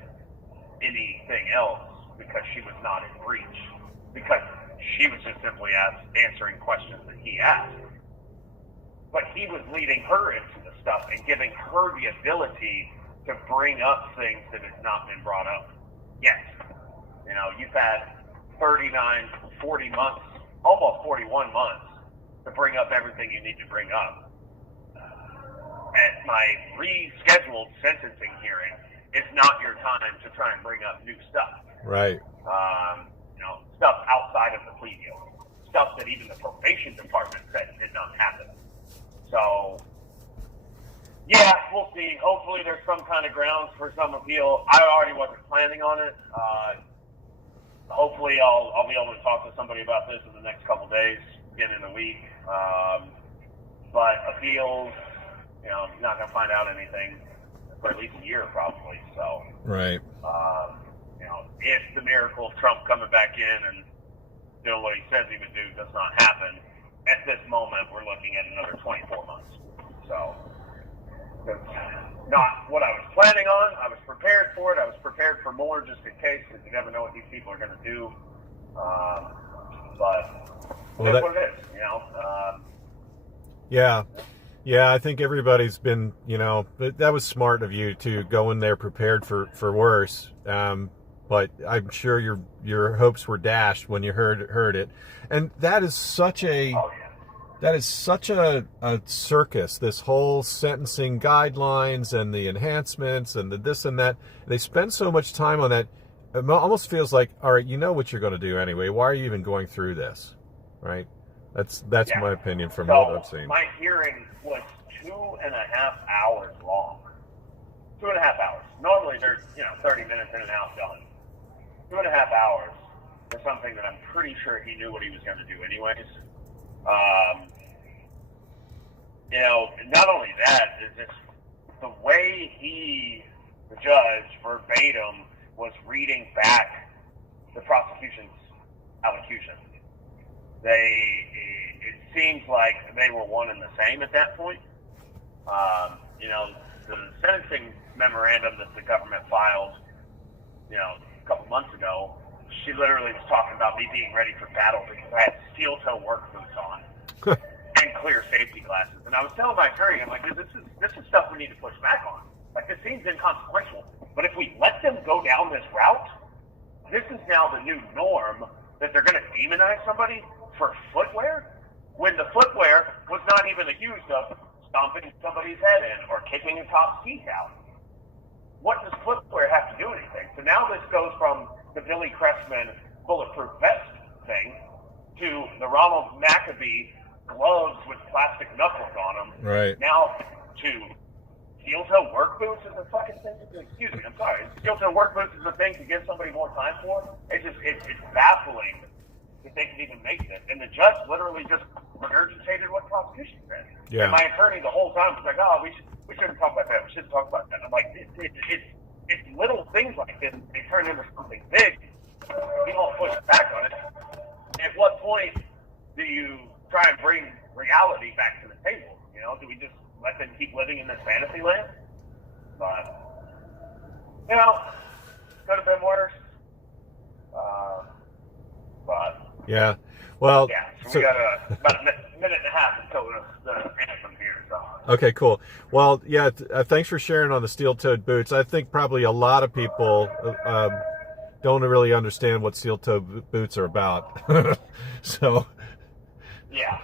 anything else because she was not in breach, because she was just simply answering questions that he asked. But he was leading her into the stuff and giving her the ability to bring up things that had not been brought up yet. You know, you've had 39, 40 months, almost 41 months to bring up everything you need to bring up. At my rescheduled sentencing hearing, it's not your time to try and bring up new stuff. Right. You know, stuff outside of the plea deal. Stuff that even the probation department said did not happen. So, yeah, we'll see. Hopefully there's some kind of grounds for some appeal. I already wasn't planning on it. Hopefully I'll be able to talk to somebody about this in the next couple days, again in the week. But appeals, you know, you're not going to find out anything for at least a year probably. So, right. You know, if the miracle of Trump coming back in and doing what he says he would do does not happen, at this moment we're looking at another 24 months. So, that's not what I was planning on. I was prepared for it. I was prepared for more just in case, because you never know what these people are going to do. But that's what it is, you know. Yeah, I think everybody's been, you know, that was smart of you to go in there prepared for worse. But I'm sure your hopes were dashed when you heard it, and that is such a circus. This whole sentencing guidelines and the enhancements and the this and that. They spend so much time on that. It almost feels like, all right, you know what you're going to do anyway. Why are you even going through this, right? That's my opinion from what I've seen. My hearing was 2.5 hours long. 2.5 hours. Normally there's 30 minutes in and out done. 2.5 hours for something that I'm pretty sure he knew what he was going to do anyways. You know, not only that, is just the way the judge verbatim was reading back the prosecution's allocution. It seems like they were one and the same at that point. You know, the sentencing memorandum that the government filed, a couple months ago, she literally was talking about me being ready for battle because I had steel-toe work boots on and clear safety glasses. And I was telling my attorney, I'm like, this is stuff we need to push back on. Like, this seems inconsequential. But if we let them go down this route, this is now the new norm that they're going to demonize somebody for footwear when the footwear was not even accused of stomping somebody's head in or kicking a top teeth out. What does footwear have to do with anything? So now this goes from the Billy Cressman bulletproof vest thing to the Ronald Maccabee gloves with plastic knuckles on them. Right. Now to steel-toe work boots is a fucking thing. Excuse me, I'm sorry. Steel-toe work boots is a thing to give somebody more time for. It's baffling that they can even make this. And the judge literally just regurgitated what the prosecution said. Yeah. And my attorney the whole time was like, oh, we shouldn't talk about that. We shouldn't talk about that. I'm like, it's it's little things like this, they turn into something big. We all push back on it. At what point do you try and bring reality back to the table? You know, do we just let them keep living in this fantasy land? But, you know, could have been worse. But Yeah. Well, yeah, so we got about a minute and a half until the anthem here. So. Okay, cool. Well, yeah, thanks for sharing on the steel-toed boots. I think probably a lot of people don't really understand what steel-toed boots are about. So. Yeah.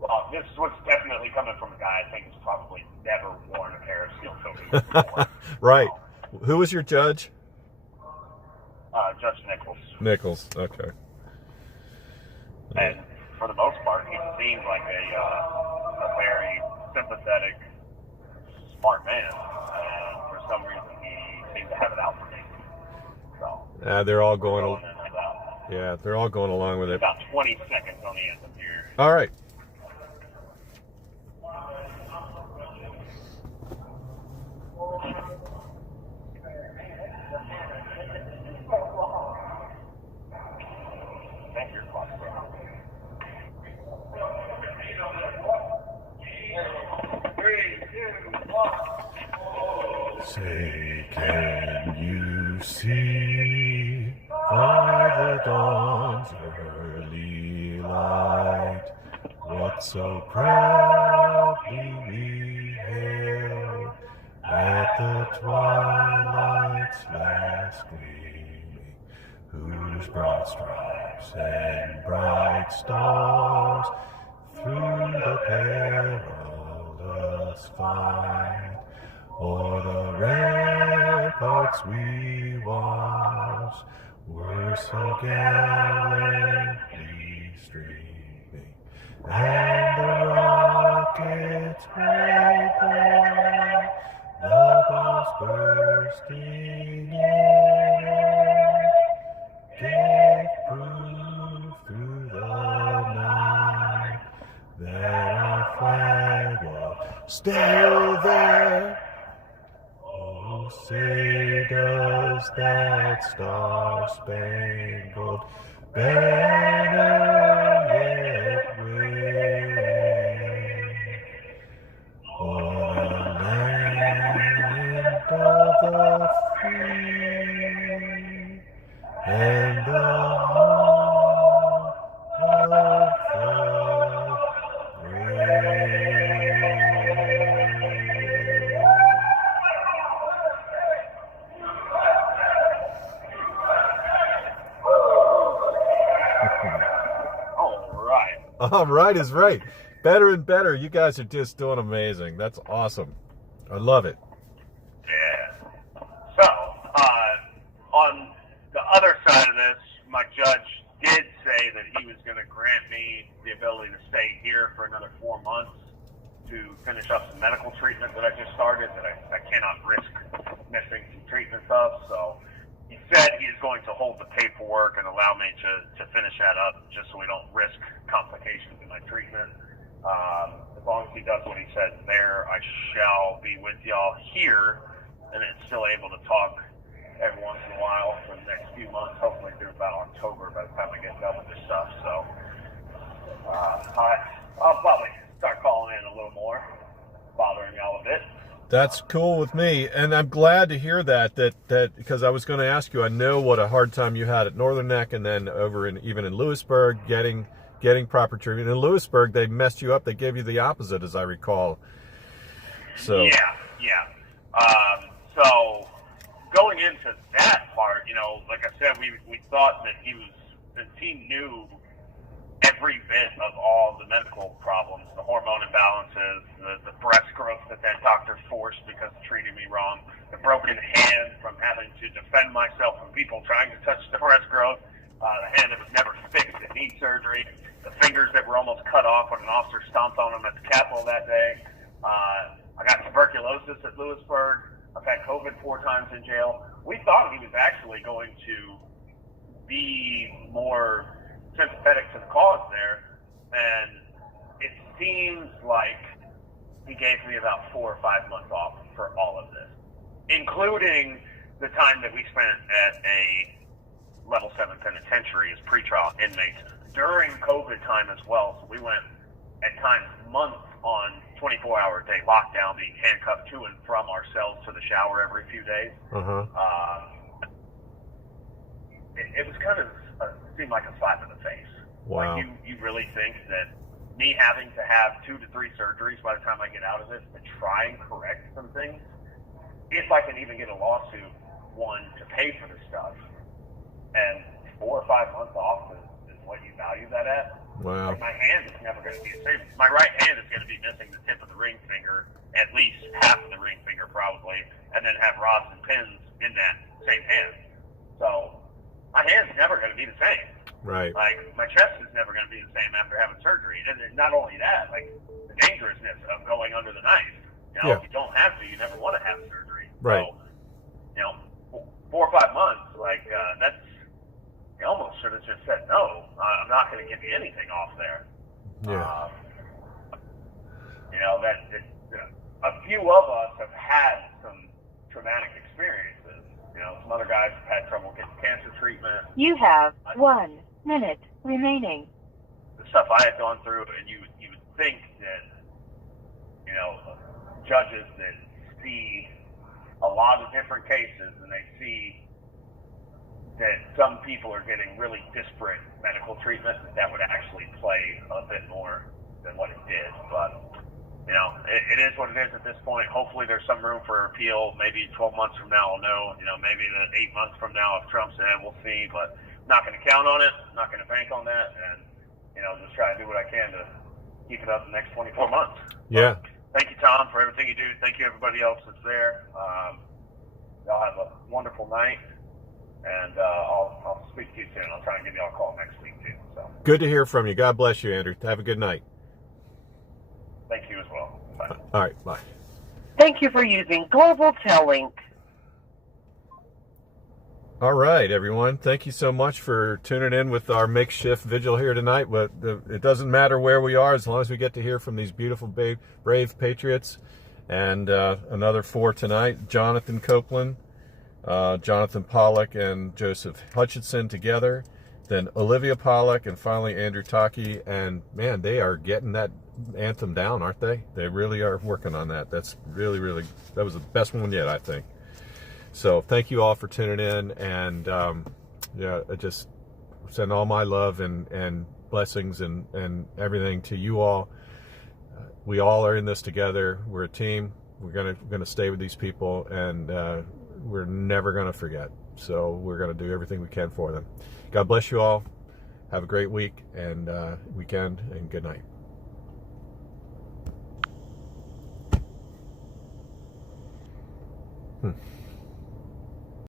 Well, this was definitely coming from a guy I think who's probably never worn a pair of steel-toed boots before. Right. Who was your judge? Judge Nichols. Nichols. Okay. And for the most part, he seemed like a very sympathetic, smart man. And for some reason, he seemed to have it out for me. So They're all going. Yeah, they're all going along with it. About 20 seconds on the anthem here. All right. Say, can you see by the dawn's early light what so proudly we hailed at the twilight's last gleaming, whose broad stripes and bright stars through the perilous fight o'er the ramparts we watched were so gallantly streaming, and the rockets' great blaze, the bombs bursting in air, gave proof through the night that our flag was still there. Oh, say does that star-spangled banner yet wave o'er the land of the free and the home of the brave? All right is right. Better and better. You guys are just doing amazing. That's awesome. I love it. Yeah. So, on the other side of this, my judge did say that he was going to grant me the ability to stay here for another 4 months to finish up some medical treatment that I just started that I cannot risk missing some treatments of. So he said he is going to hold the paperwork and allow me to finish that up just so we don't risk complications in my treatment. As long as he does what he says there, I shall be with y'all here and then still able to talk every once in a while for the next few months, hopefully through about October by the time I get done with this stuff. So I'll probably start calling in a little more, bothering y'all a bit. That's cool with me, and I'm glad to hear that because I was going to ask you. I know what a hard time you had at Northern Neck, and then even in Lewisburg, getting proper treatment. In Lewisburg, they messed you up. They gave you the opposite, as I recall. So yeah. So going into that part, like I said, we thought that since he knew every bit of all the medical problems, the hormone imbalances, the breast growth that doctor forced because of treating me wrong, the broken hand from having to defend myself from people trying to touch the breast growth, the hand that was never fixed at knee surgery, the fingers that were almost cut off when an officer stomped on them at the Capitol that day. I got tuberculosis at Lewisburg. I've had COVID 4 times in jail. We thought he was actually going to be more sympathetic to the cause there, and it seems like he gave me about 4 or 5 months off for all of this, including the time that we spent at a level 7 penitentiary as pretrial inmates during COVID time as well. So we went at times months on 24-hour day lockdown, being handcuffed to and from our cells to the shower every few days. It was kind of seemed like a slap in the face. Wow. Like you really think that me having to have 2 to 3 surgeries by the time I get out of this to try and correct some things, if I can even get a lawsuit, one, to pay for the stuff, and 4 or 5 months off is what you value that at. Wow. Like my hand is never going to be the same. My right hand is going to be missing the tip of the ring finger, at least half of the ring finger probably, and then have rods and pins in that same hand. So my hand's never going to be the same. Right. Like my chest is never going to be the same after having surgery. And not only that, like the dangerousness of going under the knife. You know, if you don't have to, you never want to have surgery. Right. So, you know, 4 or 5 months, like that's. They almost should have just said, no, I'm not going to give you anything off there. Yeah. You know, a few of us have had some traumatic experiences. You know, some other guys have had trouble getting cancer treatment. You have 1 minute remaining. The stuff I had gone through, and you would think that, you know, judges that see a lot of different cases and they see that some people are getting really disparate medical treatment, that would actually play a bit more than what it did. But, you know, it is what it is at this point. Hopefully there's some room for appeal. Maybe 12 months from now I'll know. You know, maybe 8 months from now if Trump's in, we'll see. But not going to count on it. Not going to bank on that. And, you know, just try to do what I can to keep it up the next 24 months. Yeah. But thank you, Tom, for everything you do. Thank you, everybody else that's there. Y'all have a wonderful night. And I'll speak to you soon. I'll try and give you all a call next week, too. So. Good to hear from you. God bless you, Andrew. Have a good night. Thank you as well. Bye. All right, bye. Thank you for using Global Tellink. All right, everyone. Thank you so much for tuning in with our makeshift vigil here tonight. But it doesn't matter where we are as long as we get to hear from these beautiful, brave patriots. And another 4 tonight, Jonathan Copeland, Jonathan Pollock, and Joseph Hutchinson together. Then Olivia Pollock, and finally Andrew Taki. And, man, they are getting that anthem down, aren't they? They really are working on that. That's really, really, that was the best one yet, I think. So thank you all for tuning in, and yeah, I just send all my love and blessings and everything to you all. We all are in this together. We're a team. We're gonna stay with these people, and we're never gonna forget. So we're gonna do everything we can for them. God bless you all. Have a great week and weekend, and good night.